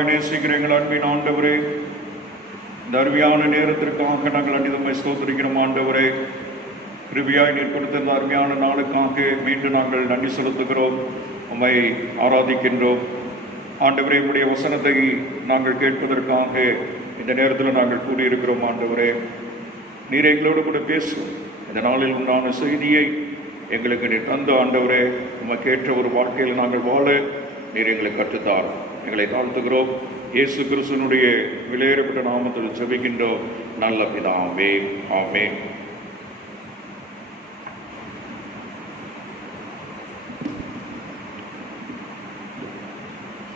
அதிகமாய் நேசிக்கிற எங்கள் அன்பின் ஆண்டவரே, இந்த அருமையான நேரத்திற்காக நாங்கள் அன்னிதமை ஸ்தோத்திரிக்கிறோம். ஆண்டவரே, கிருபையாய் நீர் கொடுத்த இந்த அருமையான நாளுக்காக மீண்டும் நாங்கள் நன்றி செலுத்துகிறோம், உம்மை ஆராதிக்கின்றோம். ஆண்டவரே, உம்முடைய வசனத்தை நாங்கள் கேட்பதற்காக இந்த நேரத்தில் நாங்கள் கூடியிருக்கிறோம். ஆண்டவரே, நீர் எங்களோடு கூட பேசும் இந்த நாளில் உண்டான செய்தியை எங்களுக்கு நீர் தந்த ஆண்டவரே, உமக்கேற்ற ஒரு வாழ்க்கையில் நாங்கள் வாழ நீர் எங்களுக்கு கற்றுத்தார். எங்களை தாழ்த்துகிறோம். இயேசு கிறிஸ்துவினுடைய விலையேறப்பட்ட நாமத்தில் ஜெபிக்கின்றோம் நல்ல பிதாவே, ஆமென்.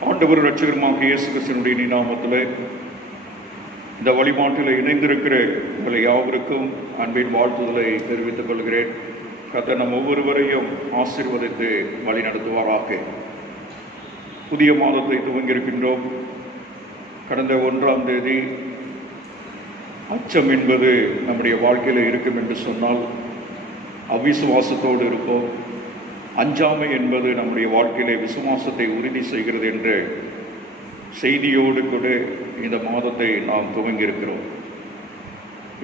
ஆண்டவர் இரட்சகருமாகிய இயேசு கிறிஸ்துவினுடைய நாமத்தில் இந்த வழிபாட்டில் இணைந்திருக்கிற உங்களை யாவருக்கும் அன்பின் வாழ்த்துதலை தெரிவித்துக் கொள்கிறேன். கர்த்தர் நம் ஒவ்வொருவரையும் ஆசீர்வதித்து வழி நடத்துவாராக. புதிய மாதத்தை துவங்கியிருக்கின்றோம். கடந்த 1ஆம் தேதி அச்சம் என்பது நம்முடைய வாழ்க்கையில் இருக்கும் என்று சொன்னால் அவிசுவாசத்தோடு இருப்போம். அஞ்சாமை என்பது நம்முடைய வாழ்க்கையிலே விசுவாசத்தை உறுதி செய்கிறது என்ற செய்தியோடு கூட இந்த மாதத்தை நாம் துவங்கியிருக்கிறோம்.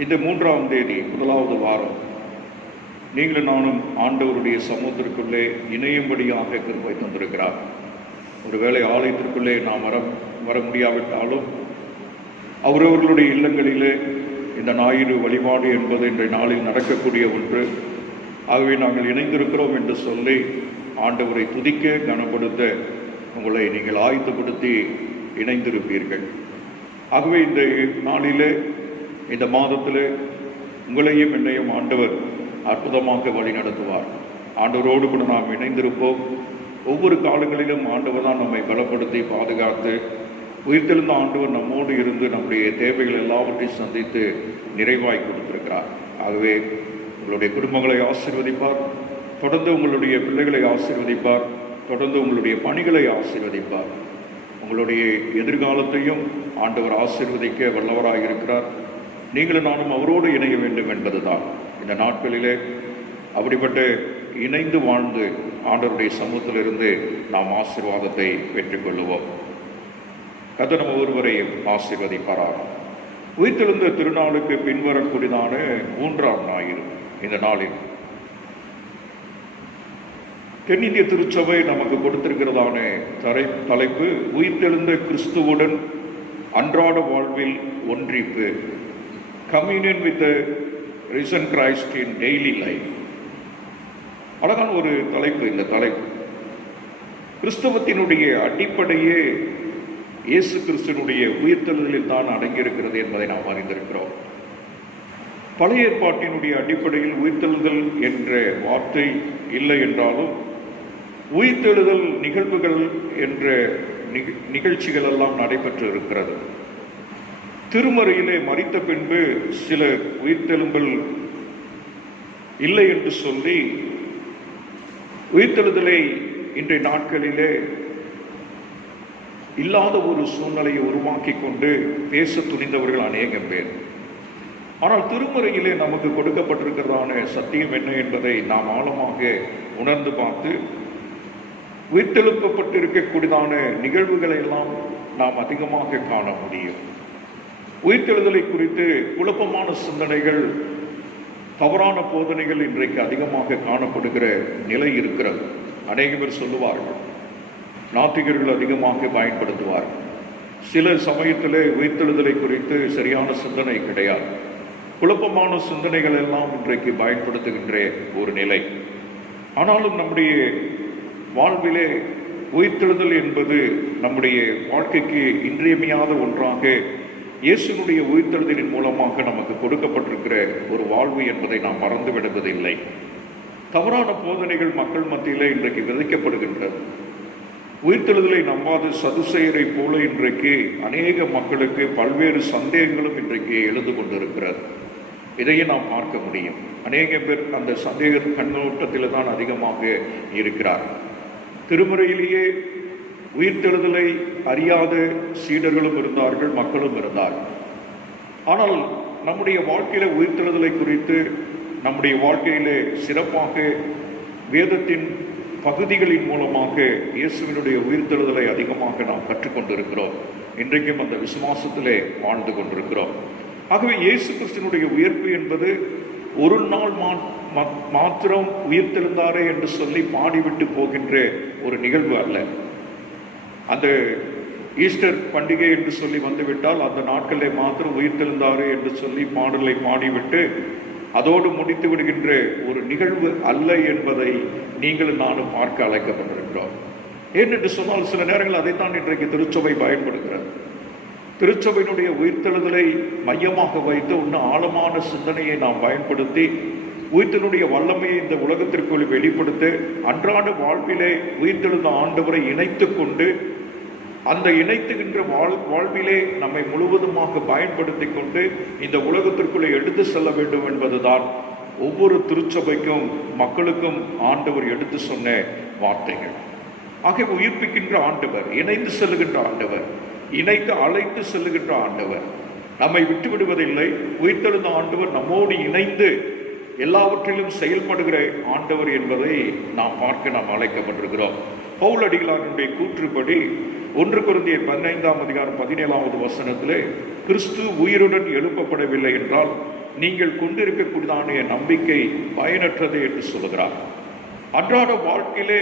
இந்த 3ஆம் தேதி முதலாவது வாரம் நீங்களும் நானும் ஆண்டவருடைய சமூகத்திற்குள்ளே இணையும்படியாக கிருபை தந்திருக்கிறார். ஒருவேளை ஆலயத்திற்குள்ளே நாம் வர முடியாவிட்டாலும் அவரவர்களுடைய இல்லங்களிலே இந்த ஞாயிறு வழிபாடு என்பது இன்றைய நாளில் நடக்கக்கூடிய ஒன்று. ஆகவே நாங்கள் இணைந்திருக்கிறோம் என்று சொல்லி ஆண்டவரை துதிக்க கனப்படுத்த உங்களை நீங்கள் ஆயத்தப்படுத்தி இணைந்திருப்பீர்கள். ஆகவே இந்த நாளிலே இந்த மாதத்தில் உங்களையும் என்னையும் ஆண்டவர் அற்புதமாக வழி நடத்துவார். ஆண்டவரோடு கூட நாம் இணைந்திருப்போம். ஒவ்வொரு காலங்களிலும் ஆண்டவர் தான் நம்மை பலப்படுத்தி பாதுகாத்து உயிர்த்தெழுந்த ஆண்டவர் நம்மோடு இருந்து நம்முடைய தேவைகள் எல்லாவற்றையும் சந்தித்து நிறைவாய் கொடுத்திருக்கிறார். ஆகவே உங்களுடைய குடும்பங்களை ஆசீர்வதிப்பார், தொடர்ந்து உங்களுடைய பிள்ளைகளை ஆசீர்வதிப்பார், தொடர்ந்து உங்களுடைய பணிகளை ஆசீர்வதிப்பார். உங்களுடைய எதிர்காலத்தையும் ஆண்டவர் ஆசீர்வதிக்க வல்லவராக இருக்கிறார். நீங்களும் நானும் அவரோடு இணைய வேண்டும் என்பதுதான் இந்த நாட்களிலே. அப்படிப்பட்ட இணைந்து வாழ்ந்து ஆண்டவருடைய சமூகத்திலிருந்து நாம் ஆசீர்வாதத்தை பெற்றுக்கொள்ளுவோம். கர்த்தர் நம்ம ஒருவரையும் ஆசீர்வதிப்பாராக. உயிர்த்தெழுந்த திருநாளுக்கு பின்வரக்கூடியதான 3ஆம் ஞாயிறு இந்த நாளில் தென்னிந்திய திருச்சபை நமக்கு கொடுத்திருக்கிறதான தலைப்பு உயிர்த்தெழுந்த கிறிஸ்துவுடன் அன்றாட வாழ்வில் ஒன்றிப்பு, communion with risen Christ in daily life. அழகான ஒரு தலைப்பு இந்த தலைப்பு. கிறிஸ்தவத்தினுடைய அடிப்படையே இயேசு கிறிஸ்துவினுடைய உயிர்த்தெழுதலில் தான் அடங்கியிருக்கிறது என்பதை நாம் அறிந்திருக்கிறோம். பழைய ஏற்பாட்டினுடைய அடிப்படையில் உயிர்த்தெழுதல் என்ற வார்த்தை இல்லை என்றாலும் உயிர்த்தெழுதல் நிகழ்வுகள் என்ற நிகழ்ச்சிகள் எல்லாம் நடைபெற்று இருக்கிறது. திருமறையிலே மரித்த பின்பு சில உயிர்த்தெழும்பல் இல்லை என்று சொல்லி உயிர்த்தெழுதலை இன்றைய நாட்களிலே இல்லாத ஒரு சூழ்நிலையை உருவாக்கி கொண்டு பேச துணிந்தவர்கள் அநேகம் பேர். ஆனால் திருமறையிலே நமக்கு கொடுக்கப்பட்டிருக்கிறதான சத்தியம் என்ன என்பதை நாம் ஆழமாக உணர்ந்து பார்த்து உயிர்த்தெழுப்பப்பட்டிருக்கக்கூடியதான நிகழ்வுகளை எல்லாம் நாம் அதிகமாக காண முடியும். உயிர்த்தெழுதலை குறித்து குழப்பமான சிந்தனைகள், தவறான போதனைகள் இன்றைக்கு அதிகமாக காணப்படுகிற நிலை இருக்கிறது. அநேக பேர் சொல்லுவார்கள், நாத்திகர்கள் அதிகமாக பயன்படுத்துவார்கள். சில சமயத்திலே உயிர்த்தெழுதலை குறித்து சரியான சிந்தனை கிடையாது. குழப்பமான சிந்தனைகள் எல்லாம் இன்றைக்கு பயன்படுத்துகின்ற ஒரு நிலை. ஆனாலும் நம்முடைய வாழ்விலே உயிர்த்தெழுதல் என்பது நம்முடைய வாழ்க்கைக்கு இன்றியமையாத ஒன்றாக இயேசுனுடைய உயிர்த்தெழுதலின் மூலமாக நமக்கு கொடுக்கப்பட்டிருக்கிற ஒரு வாழ்வு என்பதை நாம் மறந்து விடுவதில்லை. தவறான போதனைகள் மக்கள் மத்தியிலே இன்றைக்கு விதைக்கப்படுகின்றது. உயிர்த்தெழுதலை நம்பாத சதுசேயரை போல இன்றைக்கு அநேக மக்களுக்கு பல்வேறு சந்தேகங்களும் இன்றைக்கு எழுந்து கொண்டிருக்கிறது. இதையும் நாம் பார்க்க முடியும். அநேக பேர் அந்த சந்தேக கண்ணோட்டத்தில் தான் அதிகமாக இருக்கிறார். திருமுறையிலேயே உயிர்த்தெழுதலை அறியாத சீடர்களும் இருந்தார்கள், மக்களும் இருந்தார்கள். ஆனால் நம்முடைய வாழ்க்கையில உயிர்த்தெழுதலை குறித்து நம்முடைய வாழ்க்கையிலே சிறப்பாக வேதத்தின் பகுதிகளின் மூலமாக இயேசுவினுடைய உயிர்த்தெழுதலை அதிகமாக நாம் கற்றுக்கொண்டிருக்கிறோம். இன்றைக்கும் அந்த விசுவாசத்திலே வாழ்ந்து கொண்டிருக்கிறோம். ஆகவே இயேசு கிறிஸ்துவினுடைய உயிர்ப்பு என்பது ஒரு நாள் மாத்திரம் உயிர்த்தெழுந்தாரே என்று சொல்லி பாடிவிட்டு போகின்ற ஒரு நிகழ்வு அல்ல. அந்த ஈஸ்டர் பண்டிகை என்று சொல்லி வந்துவிட்டால் அந்த நாட்களிலே மாத்திரம் உயிர்த்தெழுந்தாரே என்று சொல்லி பாடலை பாடிவிட்டு அதோடு முடித்து விடுகின்ற ஒரு நிகழ்வு அல்ல என்பதை நீங்களும் நானும் பார்க்க அழைக்கப்பட்டிருக்கிறோம். ஏனென்று சொன்னால் சில நேரங்கள் அதைத்தான் இன்றைக்கு திருச்சபை பயன்படுகிறது. திருச்சபையினுடைய உயிர்த்தெழுதலை மையமாக வைத்து இன்னும் ஆழமான சிந்தனையை நாம் பயன்படுத்தி உயிர்த்தெழுடைய வல்லமையை இந்த உலகத்திற்குள் வெளிப்படுத்த அன்றாட வாழ்விலே உயிர்த்தெழுந்த ஆண்டவரை இணைத்து கொண்டு அந்த இணைத்துகின்ற வாழ்விலே நம்மை முழுவதுமாக பயன்படுத்தி கொண்டு இந்த உலகத்திற்குள்ளே எடுத்து செல்ல வேண்டும் என்பதுதான் ஒவ்வொரு திருச்சபைக்கும் மக்களுக்கும் ஆண்டவர் எடுத்து சொன்ன வார்த்தைகள். ஆகவே உயிர்ப்பிக்கின்ற ஆண்டவர், இணைந்து செல்லுகின்ற ஆண்டவர், இணைத்து அழைத்து செல்லுகின்ற ஆண்டவர், நம்மை விட்டு விடுவதில்லை. உயிர்த்தெழுந்த ஆண்டவர் நம்மோடு இணைந்து எல்லாவற்றிலும் செயல்படுகிற ஆண்டவர் என்பதை நாம் அழைக்கப்பட்டிருக்கிறோம். பவுல் அடிகளாருடைய கூற்றுப்படி 1 கொரிந்தியர் 15:17 கிறிஸ்து உயிருடன் எழுப்பப்படவில்லை என்றால் நீங்கள் கொண்டிருக்கக்கூடியதான நம்பிக்கை பயனற்றது என்று சொல்கிறார். அன்றாட வாழ்க்கையிலே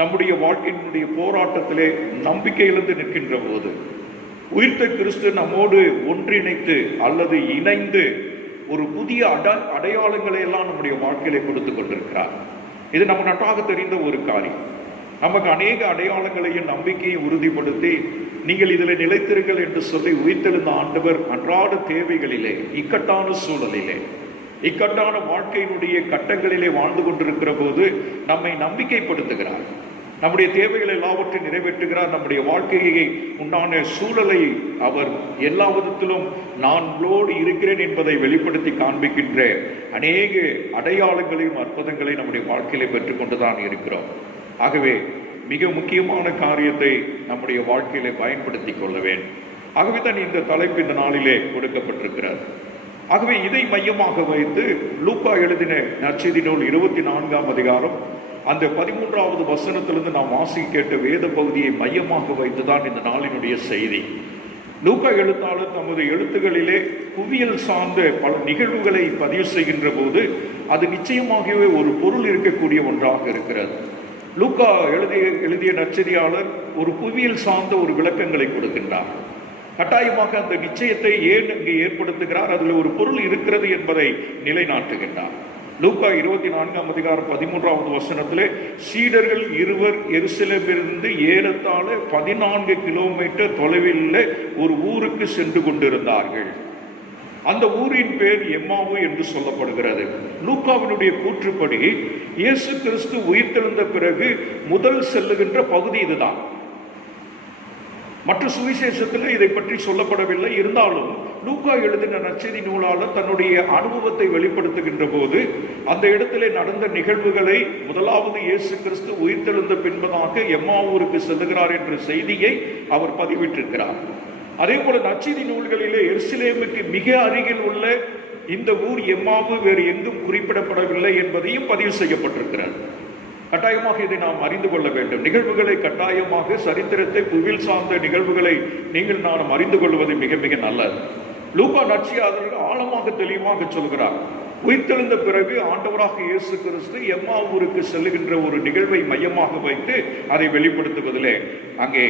நம்முடைய வாழ்க்கையினுடைய போராட்டத்திலே நம்பிக்கையிலிருந்து நிற்கின்ற போது உயிர்த்த கிறிஸ்து நம்மோடு ஒன்றிணைத்து அல்லது இணைந்து ஒரு புதிய அடையாளங்களை எல்லாம் நம்முடைய வாழ்க்கையிலே கொடுத்து கொண்டிருக்கிறார். இது நம்ம நன்றாக தெரிந்த ஒரு காரியம். நமக்கு அநேக அடையாளங்களையும் நம்பிக்கையும் உறுதிப்படுத்தி நீங்கள் இதில் நிலைத்திருங்கள் என்று சொல்லி உயிர்த்தெழுந்த ஆண்டவர் அன்றாட தேவைகளிலே, இக்கட்டான சூழலிலே, இக்கட்டான வாழ்க்கையினுடைய கட்டங்களிலே வாழ்ந்து கொண்டிருக்கிற போது நம்மை நம்பிக்கைப்படுத்துகிறார். நம்முடைய தேவைகள் எல்லாவற்றையும் நிறைவேற்றுகிறார். நம்முடைய வாழ்க்கையை உண்டான சூழலை அவர் எல்லா விதத்திலும் நான் உங்களோடு இருக்கிறேன் என்பதை வெளிப்படுத்தி காண்பிக்கின்ற அநேக அடையாளங்களையும் அற்புதங்களையும் நம்முடைய வாழ்க்கையிலே பெற்றுக்கொண்டுதான் இருக்கிறோம். ஆகவே மிக முக்கியமான காரியத்தை நம்முடைய வாழ்க்கையிலே பயன்படுத்தி கொள்ள வேண்டும். ஆகவே தான் இந்த தலைப்பு இந்த நாளிலே கொடுக்கப்பட்டிருக்கிறது. ஆகவே இதை மையமாக வைத்து லூக்கா எழுதின நற்செய்தி நூல் 24 அந்த 13வது வசனத்திலிருந்து நாம் வாசிக்க கேட்ட வேத பகுதியை மையமாக வைத்துதான் இந்த நாளினுடைய செய்தி. லூக்கா எழுத்தாளர் தமது எழுத்துக்களிலே புவியியல் சார்ந்த பல நிகழ்வுகளை பதிவு செய்கின்ற போது அது நிச்சயமாகவே ஒரு பொருள் இருக்கக்கூடிய ஒன்றாக இருக்கிறது. லூக்கா எழுதிய நற்செய்தியாளர் ஒரு புவியியல் சார்ந்த ஒரு விளக்கங்களை கொடுக்கின்றார். கட்டாயமாக அந்த நிச்சயத்தை ஏன் இங்கே ஏற்படுத்துகிறார், அதில் ஒரு பொருள் இருக்கிறது என்பதை நிலைநாட்டுகின்றார். லூக்கா 24:13 வசனத்திலே சீடர்கள் இருவர் எருசலேமிலிருந்து ஏறத்தாழ 14 கிலோமீட்டர் தொலைவில் ஒரு ஊருக்கு சென்று கொண்டிருந்தார்கள். அந்த ஊரின் பேர் எம்மாவு என்று சொல்லப்படுகிறது. லூக்காவினுடைய கூற்றுப்படி இயேசு கிறிஸ்து உயிர்த்தெழுந்த பிறகு முதல் செல்லுகின்ற பகுதி இதுதான். மற்ற சுவிசேஷத்தில் இதை பற்றி சொல்லப்படவில்லை. இருந்தாலும் லூக்கா எழுதின நற்செய்தி நூலாளர் தன்னுடைய அனுபவத்தை வெளிப்படுத்துகின்ற போது அந்த இடத்திலே நடந்த நிகழ்வுகளை, முதலாவது இயேசு கிறிஸ்து உயிர்த்தெழுந்த பின்பதாக எம்மாவூருக்கு செல்லுகிறார் என்ற செய்தியை அவர் பதிவிட்டிருக்கிறார். அதே போல நற்செய்தி நூல்களிலே எருசலேமுக்கு மிக அருகில் உள்ள இந்த ஊர் எம்மாவு வேறு எங்கும் குறிப்பிடப்படவில்லை என்பதையும் பதிவு செய்யப்பட்டிருக்கிறது. கட்டாயமாக இதை நாம் அறிந்து கொள்ள வேண்டும். நிகழ்வுகளை கட்டாயமாக, சரித்திரத்தை, புவியில் சார்ந்த நிகழ்வுகளை நீங்கள் நானும் அறிந்து கொள்வது மிக மிக நல்லது. லூக்கா நற்செய்தியாளர் ஆழமாக தெளிவாக சொல்கிறார். உயிர்த்தெழுந்த பிறகு ஆண்டவராக இயேசு கிறிஸ்து எம்மாவூருக்கு செல்லுகின்ற ஒரு நிகழ்வை மையமாக வைத்து அதை வெளிப்படுத்துவதிலே அங்கே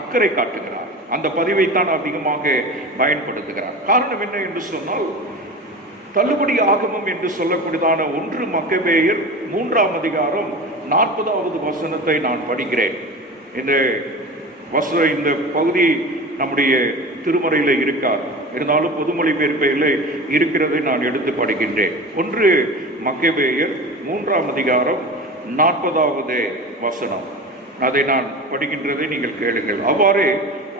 அக்கறை காட்டுகிறார். அந்த பதிவைத்தான் அதிகமாக பயன்படுத்துகிறார். காரணம் என்ன என்று சொன்னால், தள்ளுபடி ஆகமம் என்று சொல்லக்கூடியதான 1 மக்கபேயர் 3:40 வசனத்தை நான் படிக்கிறேன். இந்த பகுதி நம்முடைய திருமறையில் இருக்கார், இருந்தாலும் பொதுமொழிபெயர்ப்பில் இருக்கிறதை நான் எடுத்து படிக்கின்றேன். 1 மக்கபேயர் 3:40 வசனம். அதை நான் படிக்கின்றதை நீங்கள் கேளுங்கள். அவ்வாறே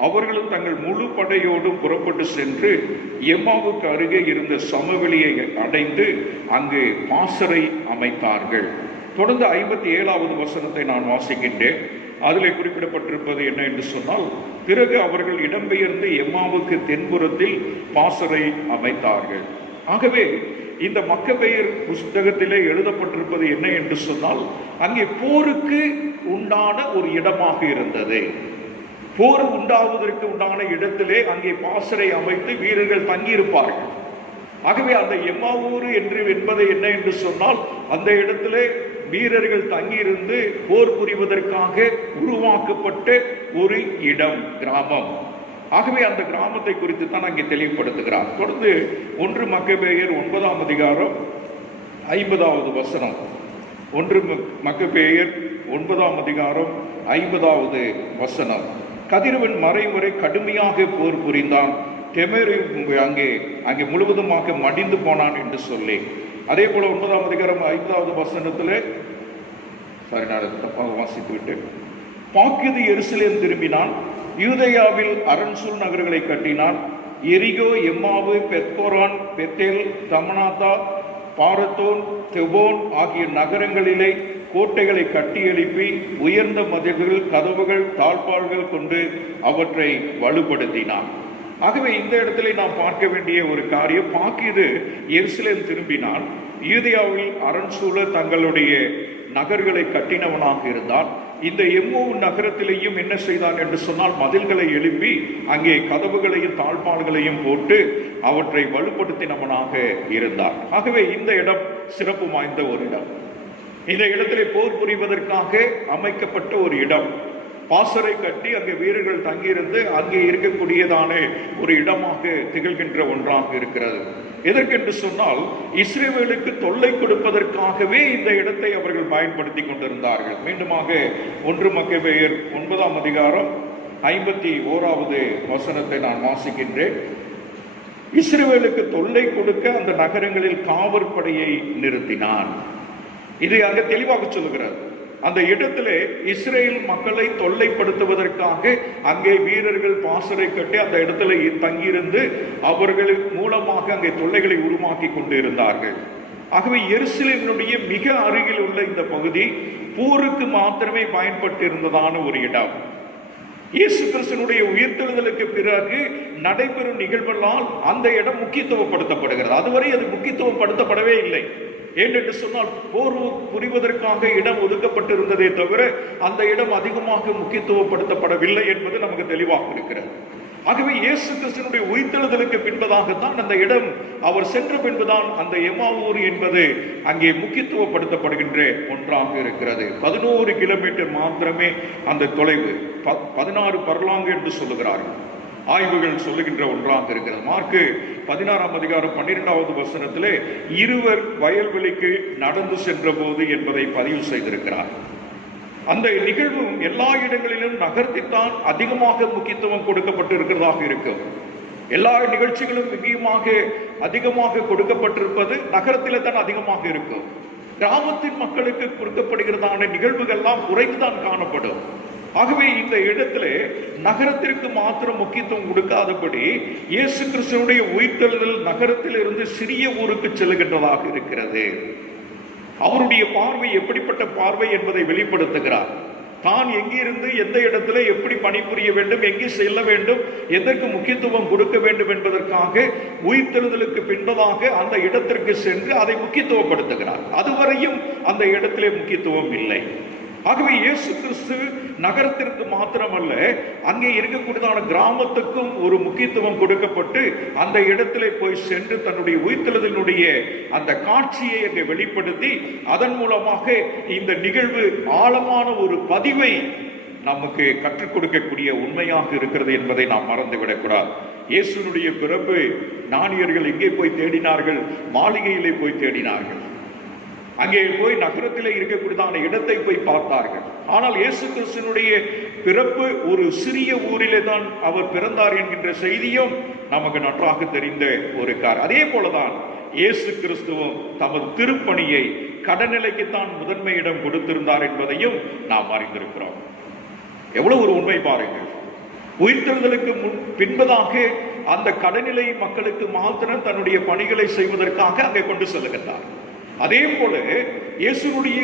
அவர்களும் தங்கள் முழு படையோடும் புறப்பட்டு சென்று எம்மாவுக்கு அருகே இருந்த சமவெளியை அடைந்து அங்கு பாசறை அமைத்தார்கள். தொடர்ந்து 57வது வசனத்தை நான் வாசிக்கின்றேன். அதில் குறிப்பிடப்பட்டிருப்பது என்ன என்று சொன்னால், பிறகு அவர்கள் இடம்பெயர்ந்து எம்மாவுக்கு தென்புறத்தில் பாசறை அமைத்தார்கள். ஆகவே இந்த மக்கபேயர் புஸ்தகத்திலே எழுதப்பட்டிருப்பது என்ன என்று சொன்னால், அங்கே போருக்கு உண்டான ஒரு இடமாக இருந்தது. போர் உண்டாவதற்கு உண்டான இடத்திலே அங்கே பாசறை அமைத்து வீரர்கள் தங்கியிருப்பார்கள். ஆகவே அந்த எம்மாவூர் என்பதை என்ன என்று சொன்னால், அந்த இடத்திலே வீரர்கள் தங்கியிருந்து போர் புரிவதற்காக உருவாக்கப்பட்ட ஒரு இடம், கிராமம். ஆகவே அந்த கிராமத்தை குறித்து தான் அங்கே தெளிவுபடுத்துகிறார். தொடர்ந்து 1 மக்கபேயர் 9ஆம் அதிகாரம் 50வது வசனம். 1 மக்கபேயர் 9ஆம் அதிகாரம் 50வது வசனம். கதிரவன் மறைமுறை கடுமையாக போர் புரிந்தான், தெமேரு அங்கே முழுவதுமாக மடிந்து போனான் என்று சொல்லி. அதே போல 9ஆம் அதிகாரம் 5வது வசனத்தில், நான் தப்பாக வாசித்து விட்டேன், பாக்கியது எருசலேம் திரும்பினான், யூதேயாவில் அரண்சூல் நகர்களை கட்டினான், எரிகோ, எம்மாவு, பெத்கோரான், பெத்தேல், தமனாத்தா, பாரத்தோன், தெபோன் ஆகிய நகரங்களிலே கோட்டைகளை கட்டி எழுப்பி உயர்ந்த மதில்கள், கதவுகள், தாழ்பாள்கள் கொண்டு அவற்றை வலுப்படுத்தினான். ஆகவே இந்த இடத்துல நாம் பார்க்க வேண்டிய ஒரு காரியம், பாக்கியது எருசலேம் திரும்பினால் யூதேயாவில் அரண்சூழ தங்களுடைய நகர்களை கட்டினவனாக இருந்தான். இந்த எம்மோவு நகரத்திலேயும் என்ன செய்தான் என்று சொன்னால், மதில்களை எழுப்பி அங்கே கதவுகளையும் தாழ்பாள்களையும் போட்டு அவற்றை வலுப்படுத்தினவனாக இருந்தான். ஆகவே இந்த இடம் சிறப்பு வாய்ந்த ஒரு இடம். இந்த இடத்திலே போர் புரிவதற்காக அமைக்கப்பட்ட ஒரு இடம். பாசறை கட்டி அங்கே வீரர்கள் தங்கியிருந்து அங்கே இருக்கக்கூடியதான ஒரு இடமாக திகழ்கின்ற ஒன்றாக இருக்கிறது. எதற்கென்று சொன்னால், இஸ்ரவேலுக்கு தொல்லை கொடுப்பதற்காகவே இந்த இடத்தை அவர்கள் பயன்படுத்தி கொண்டிருந்தார்கள். மீண்டுமாக 1 மக்கபேயர் 9ஆம் அதிகாரம் 51வது வசனத்தை நான் வாசிக்கின்றேன். இஸ்ரவேலுக்கு தொல்லை கொடுக்க அந்த நகரங்களில் காவற்படையை நிறுத்தினான். இது அங்கே தெளிவாக சொல்லுகிறது. அந்த இடத்திலே இஸ்ரேல் மக்களை தொல்லைப்படுத்துவதற்காக அங்கே வீரர்கள் பாசறை கட்டி அந்த இடத்துல தங்கியிருந்து அவர்கள் மூலமாக அங்கே தொல்லைகளை உருவாக்கி கொண்டு இருந்தார்கள். ஆகவே எருசலேமினுடைய மிக அருகில் உள்ள இந்த பகுதி போருக்கு மாத்திரமே பயன்பட்டு இருந்ததான ஒரு இடம். இயேசு கிறிஸ்துவினுடைய உயிர்த்தெழுதலுக்கு பிறகு நடைபெறும் நிகழ்வுகளால் அந்த இடம் முக்கியத்துவப்படுத்தப்படுகிறது. அதுவரை அது முக்கியத்துவப்படுத்தப்படவே இல்லை. ஏனென்று சொன்னால், போர் புரிவதற்காக இடம் ஒதுக்கப்பட்டிருந்ததே தவிர அந்த இடம் அதிகமாக முக்கியத்துவப்படுத்தப்படவில்லை என்பது நமக்கு தெளிவாக இருக்கிறது. ஆகவே இயேசு கிறிஸ்துவினுடைய உயிர்த்தெழுதலுக்கு பின்பதாகத்தான் அந்த இடம், அவர் சென்ற பின்புதான் அந்த எம்மாவூர் என்பது அங்கே முக்கியத்துவப்படுத்தப்படுகின்ற ஒன்றாக இருக்கிறது. 11 கிலோமீட்டர் மாத்திரமே அந்த தொலைவு, 16 பர்லாங்கு என்று சொல்லுகிறார்கள். ஆய்வுகள் சொல்லுகின்ற ஒன்றாக இருக்கிறது. மார்க்கு 16ஆம் அதிகாரம் 12வது வசனத்திலே இருவர் வயல்வெளிக்கு நடந்து சென்ற போது என்பதை பதிவு செய்திருக்கிறார். அந்த நிகழ்வும் எல்லா இடங்களிலும் நகர்த்தித்தான் அதிகமாக முக்கியத்துவம் கொடுக்கப்பட்டு இருக்கிறதாக இருக்கும். எல்லா நிகழ்ச்சிகளும் முக்கியமாக அதிகமாக கொடுக்கப்பட்டிருப்பது நகரத்திலே தான் அதிகமாக இருக்கும். கிராமத்தின் மக்களுக்கு கொடுக்கப்படுகிறதான நிகழ்வுகள்லாம் குறைந்துதான் காணப்படும். ஆகவே இந்த இடத்துல நகரத்திற்கு மாத்திரம் முக்கியத்துவம் கொடுக்காதபடி இயேசு கிறிஸ்துவினுடைய உயிர்த்தெழுதல் நகரத்தில் இருந்து சிறிய ஊருக்கு செல்லுகின்றதாக இருக்கிறது. அவருடைய பார்வை எப்படிப்பட்ட பார்வை என்பதை வெளிப்படுத்துகிறார். தான் எங்கிருந்து எந்த இடத்துல எப்படி பணிபுரிய வேண்டும், எங்கே செல்ல வேண்டும், எதற்கு முக்கியத்துவம் கொடுக்க வேண்டும் என்பதற்காக உயிர்த்தெழுதலுக்கு பின்பதாக அந்த இடத்திற்கு சென்று அதை முக்கியத்துவப்படுத்துகிறார். அதுவரையும் அந்த இடத்திலே முக்கியத்துவம் இல்லை. ஆகவே இயேசு கிறிஸ்து நகரத்திற்கு மாத்திரமல்ல, அங்கே இருக்கக்கூடியதான கிராமத்துக்கும் ஒரு முக்கியத்துவம் கொடுக்கப்பட்டு அந்த இடத்திலே போய் சென்று தன்னுடைய உயிர்த்தெழுதலினுடைய அந்த காட்சியை அங்கே வெளிப்படுத்தி அதன் மூலமாக இந்த நிகழ்வு ஆழமான ஒரு பதிவை நமக்கு கற்றுக் கொடுக்கக்கூடிய உண்மையாக இருக்கிறது என்பதை நாம் மறந்துவிடக்கூடாது. இயேசுனுடைய பிறப்பு ஞானியர்கள் எங்கே போய் தேடினார்கள்? மாளிகையிலே போய் தேடினார்கள். அங்கே போய் நகரத்திலே இருக்கக்கூடியதான இடத்தை போய் பார்த்தார்கள். ஆனால் இயேசு கிறிஸ்துவினுடைய பிறப்பு ஒரு சிறிய ஊரிலே தான் அவர் பிறந்தார் என்கின்ற செய்தியும் நமக்கு நன்றாக தெரிந்த ஒரு காரியம். அதே போலதான் இயேசு கிறிஸ்துவும் தமது திருப்பணியை கடநிலைக்குத்தான் முதன்மை இடம் கொடுத்திருந்தார் என்பதையும் நாம் அறிந்திருக்கிறோம். எவ்வளவு ஒரு உண்மை பாருங்கள். உயிர்த்தெழுதலுக்கு பின்பதாக அந்த கடநிலை மக்களுக்கு மாத்திரம் தன்னுடைய பணிகளை செய்வதற்காக அங்கே கொண்டு செல்லுகின்றார். அதே போல இயேசுனுடைய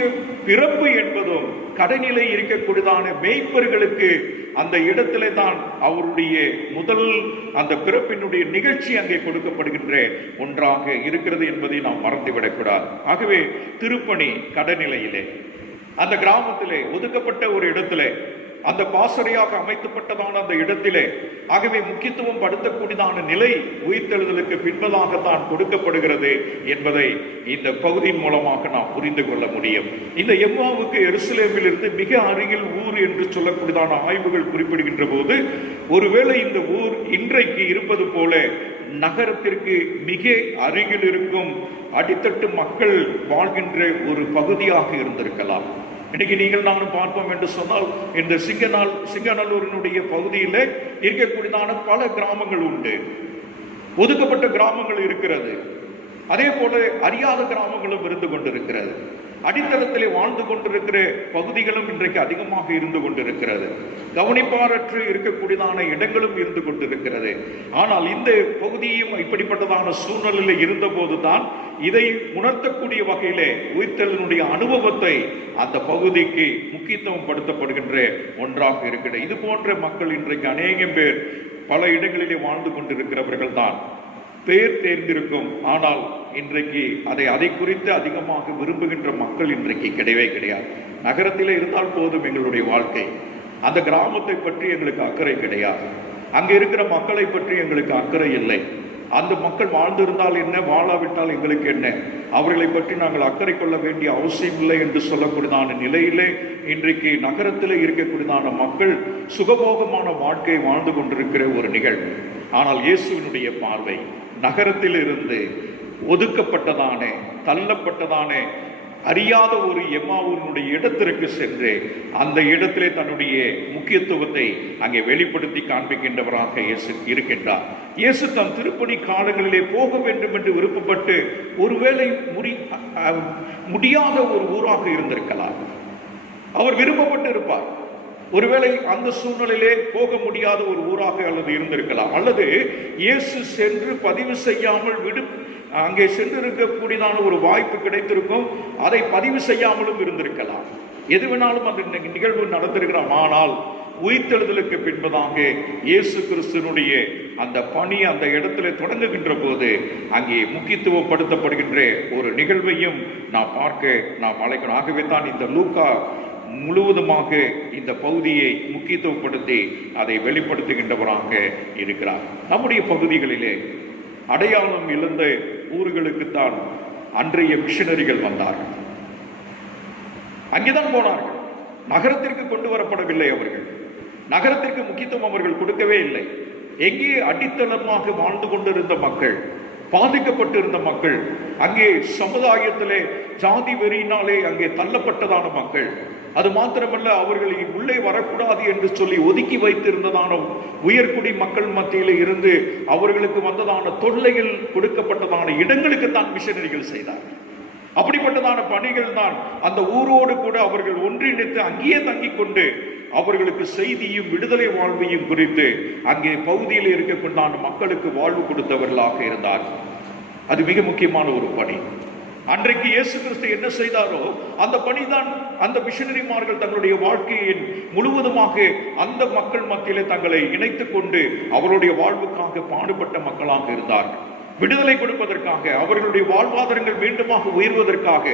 பிறப்பு என்பதும் கடைநிலை இருக்கக்கூடியதான மேய்ப்பர்களுக்கு அந்த இடத்திலே தான் அவருடைய முதல் அந்த பிறப்பினுடைய நிகழ்ச்சி அங்கே கொடுக்கப்படுகின்ற ஒன்றாக இருக்கிறது என்பதை நாம் மறந்துவிடக்கூடாது. ஆகவே திருப்பணி கடைநிலையிலே அந்த கிராமத்திலே ஒதுக்கப்பட்ட ஒரு இடத்திலே அந்த பாசறையாக அமைக்கப்பட்டதான அந்த இடத்திலே ஆகவே முக்கியத்துவம் படுத்தக்கூடியதான நிலை உயிர்த்தெழுதலுக்கு பின்பதாகத்தான் கொடுக்கப்படுகிறது என்பதை இந்த பகுதியின் மூலமாக நாம் புரிந்து கொள்ள முடியும். இந்த எம்மாவுக்கு எருசலேமில் இருந்து மிக அருகில் ஊர் என்று சொல்லக்கூடியதான ஆய்வுகள் குறிப்பிடுகின்ற போது ஒருவேளை இந்த ஊர் இன்றைக்கு இருப்பது போல நகரத்திற்கு மிக அருகில் இருக்கும் அடித்தட்டு மக்கள் வாழ்கின்ற ஒரு பகுதியாக இருந்திருக்கலாம். இன்னைக்கு நீங்கள் நானும் பார்ப்போம் என்று சொன்னால் இந்த சிங்கநல்லூரினுடைய பகுதியில் இருக்கக்கூடியதான பல கிராமங்கள் உண்டு. ஒதுக்கப்பட்ட கிராமங்கள் இருக்கிறது. அதே போல அறியாத கிராமங்களும் இருந்து கொண்டிருக்கிறது. அடித்தளத்திலே வாழ்ந்து கொண்டிருக்கிற பகுதிகளும் இன்றைக்கு அதிகமாக இருந்து கொண்டிருக்கிறது. கவனிப்பாரற்று இருக்கக்கூடியதான இடங்களும் இருந்து கொண்டிருக்கிறது. ஆனால் இந்த பகுதியும் இப்படிப்பட்டதான சூழ்நிலையில் இருந்த போதுதான் இதை உணர்த்தக்கூடிய வகையிலே உயிர்த்தெழுதலினுடைய அனுபவத்தை அந்த பகுதிக்கு முக்கியத்துவம் படுத்தப்படுகின்ற ஒன்றாக இருக்கிறது. இது போன்ற மக்கள் இன்றைக்கு அநேகம் பேர் பல இடங்களிலே வாழ்ந்து கொண்டிருக்கிறவர்கள் தான் பேர் தேர்ந்திருக்கும். ஆனால் இன்றைக்கு அதை குறித்து அதிகமாக விரும்புகின்ற மக்கள் இன்றைக்கு கிடையவே கிடையாது. நகரத்திலே இருந்தால் போதும் எங்களுடைய வாழ்க்கை, அந்த கிராமத்தை பற்றி எங்களுக்கு அக்கறை கிடையாது, அங்கே இருக்கிற மக்களை பற்றி எங்களுக்கு அக்கறை இல்லை. அந்த மக்கள் வாழ்ந்திருந்தால் என்ன, வாழாவிட்டால் எங்களுக்கு என்ன, அவர்களை பற்றி நாங்கள் அக்கறை கொள்ள வேண்டிய அவசியம் இல்லை என்று சொல்லக்கூடியதான நிலையிலே இன்றைக்கு நகரத்தில் இருக்கக்கூடியதான மக்கள் சுகபோகமான வாழ்க்கையை வாழ்ந்து கொண்டிருக்கிற ஒரு நிகழ்வு. ஆனால் இயேசுவினுடைய பார்வை நகரத்தில் இருந்து ஒதுக்கப்பட்டதான தள்ளப்பட்டதான அறியாத ஒரு எம்மாவூரினுடைய இடத்திற்கு சென்று அந்த இடத்திலே தன்னுடைய முக்கியத்துவத்தை அங்கே வெளிப்படுத்தி காண்பிக்கின்றவராக இயேசு இருக்கின்றார். இயேசு தன் திருப்பணி காலங்களிலே போக வேண்டும் என்று விருப்பப்பட்டு ஒருவேளை முடியாத ஒரு ஊராக இருந்திருக்கலாம். அவர் விருப்பப்பட்டு இருப்பார். ஒருவேளை அந்த சூழ்நிலையிலே போக முடியாத ஒரு ஊராக அல்லது இருந்திருக்கலாம். அல்லது இயேசு சென்று பதிவு செய்யாமல் அங்கே சென்றிருக்கக்கூடியதான ஒரு வாய்ப்பு கிடைத்திருக்கும், அதை பதிவு செய்யாமலும் இருந்திருக்கலாம். எது வேணாலும் அந்த நிகழ்வு நடந்திருக்கலாம். ஆனால் உயிர்த்தெழுதலுக்கு பின்பதாக இயேசு கிறிஸ்துனுடைய அந்த பணி அந்த இடத்துல தொடங்குகின்ற போது அங்கே முக்கியத்துவப்படுத்தப்படுகின்ற ஒரு நிகழ்வையும் நாம் அழைக்கணும். ஆகவே தான் இந்த லூக்கா முழுவதுமாக இந்த பகுதியை முக்கியத்துவப்படுத்தி அதை வெளிப்படுத்துகின்றவராக இருக்கிறார். நம்முடைய பகுதிகளிலே அடையாளம் இழந்த ஊர்களுக்குத்தான் அன்றைய மிஷனரிகள் வந்தார்கள். அங்கேதான் போனார்கள். நகரத்திற்கு கொண்டு வரப்படவில்லை. அவர்கள் நகரத்திற்கு முக்கியத்துவம் அவர்கள் கொடுக்கவே இல்லை. எங்கே அடித்தளமாக வாழ்ந்து கொண்டிருந்த மக்கள், பாதிக்கப்பட்டிருந்த மக்கள், அங்கே சமுதாயத்திலே ஜாதி வெறியினாலே அங்கே தள்ளப்பட்டதான மக்கள், அது மாத்திரமல்ல அவர்கள் உள்ளே வரக்கூடாது என்று சொல்லி ஒதுக்கி வைத்திருந்ததான உயர்குடி மக்கள் மத்தியிலே இருந்து அவர்களுக்கு வந்ததான தொல்லைகள் கொடுக்கப்பட்டதான இடங்களுக்கு தான் மிஷனரிகள் செய்தார்கள். அப்படிப்பட்டதான பணிகள் தான் அந்த ஊரோடு கூட அவர்கள் ஒன்றிணைத்து அங்கேயே தங்கிக் கொண்டு அவர்களுக்கு செய்தியும் விடுதலை வாழ்வையும் குறித்து அங்கே பகுதியில் இருக்கக்கூடியதான மக்களுக்கு வாழ்வு கொடுத்தவர்களாக இருந்தார்கள். அது மிக முக்கியமான ஒரு பணி. அன்றைக்கு இயேசு கிறிஸ்து என்ன செய்தாரோ அந்த பணிதான் அந்த மிஷனரிமார்கள் தங்களுடைய வாழ்க்கையின் முழுவதுமாக அந்த மக்கள் மத்தியிலே தங்களை இணைத்துக் கொண்டு அவருடைய வாழ்வுக்காக பாடுபட்ட மக்களாக இருந்தார்கள். விடுதலை கொடுப்பதற்காக, அவர்களுடைய வாழ்வாதாரங்கள் மீண்டுமாக உயர்வதற்காக,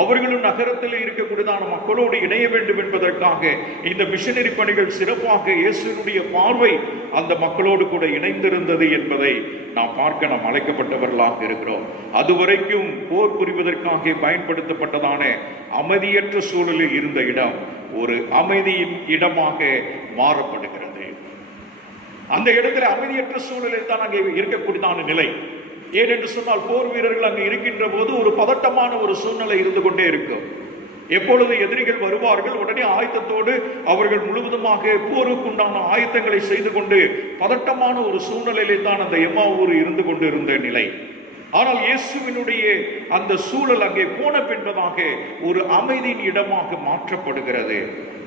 அவர்களும் நகரத்தில் இருக்கக்கூடியதான மக்களோடு இணைய வேண்டும் என்பதற்காக இந்த மிஷனரி பணிகள் சிறப்பாக இயேசுவினுடைய பார்வை அந்த மக்களோடு கூட இணைந்திருந்தது என்பதை நாம் பார்க்க நாம் அழைக்கப்பட்டவர்களாக இருக்கிறோம். அதுவரைக்கும் போர் புரிவதற்காக பயன்படுத்தப்பட்டதான அமைதியற்ற சூழலில் இருந்த இடம் ஒரு அமைதியின் இடமாக மாறப்படுகிறது. அந்த இடத்துல அமைதியற்ற சூழலில் தான் அங்கே இருக்கக்கூடியதான நிலை. ஏனென்று சொன்னால் போர் வீரர்கள் அங்கு இருக்கின்ற போது ஒரு பதட்டமான ஒரு சூழ்நிலை இருந்து கொண்டே இருக்கும். எப்பொழுது எதிரிகள் வருவார்கள் உடனே ஆயத்தத்தோடு அவர்கள் முழுவதுமாக போருக்குண்டான ஆயத்தங்களை செய்து கொண்டு பதட்டமான ஒரு சூழ்நிலையிலே தான் அந்த எம்மாவூர் இருந்து கொண்டு இருந்த நிலை. ஆனால் இயேசுவினுடைய அந்த சூழல் அங்கே போன பின்பதாக ஒரு அமைதியின் இடமாக மாற்றப்படுகிறது.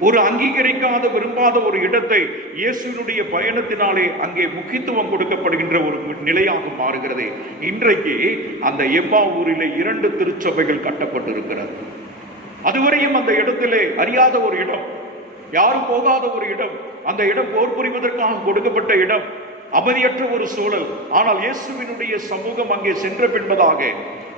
ஒரு அங்கீகரிக்காத விரும்பாத ஒரு இடத்தை இயேசுவினுடைய பயணத்தினாலே அங்கே முக்கியத்துவம் கொடுக்கப்படுகின்ற ஒரு நிலையாக மாறுகிறது. இன்றைக்கு அந்த எம்மாவூரிலே 2 திருச்சபைகள் கட்டப்பட்டிருக்கிறது. அதுவரையும் அந்த இடத்திலே அறியாத ஒரு இடம், யாரும் போகாத ஒரு இடம், அந்த இடம் போர் புரிவதற்காக கொடுக்கப்பட்ட இடம். அமைதியற்ற ஒரு சூழல். ஆனால் இயேசுவினுடைய சமூகம் அங்கே சென்ற பின்பதாக,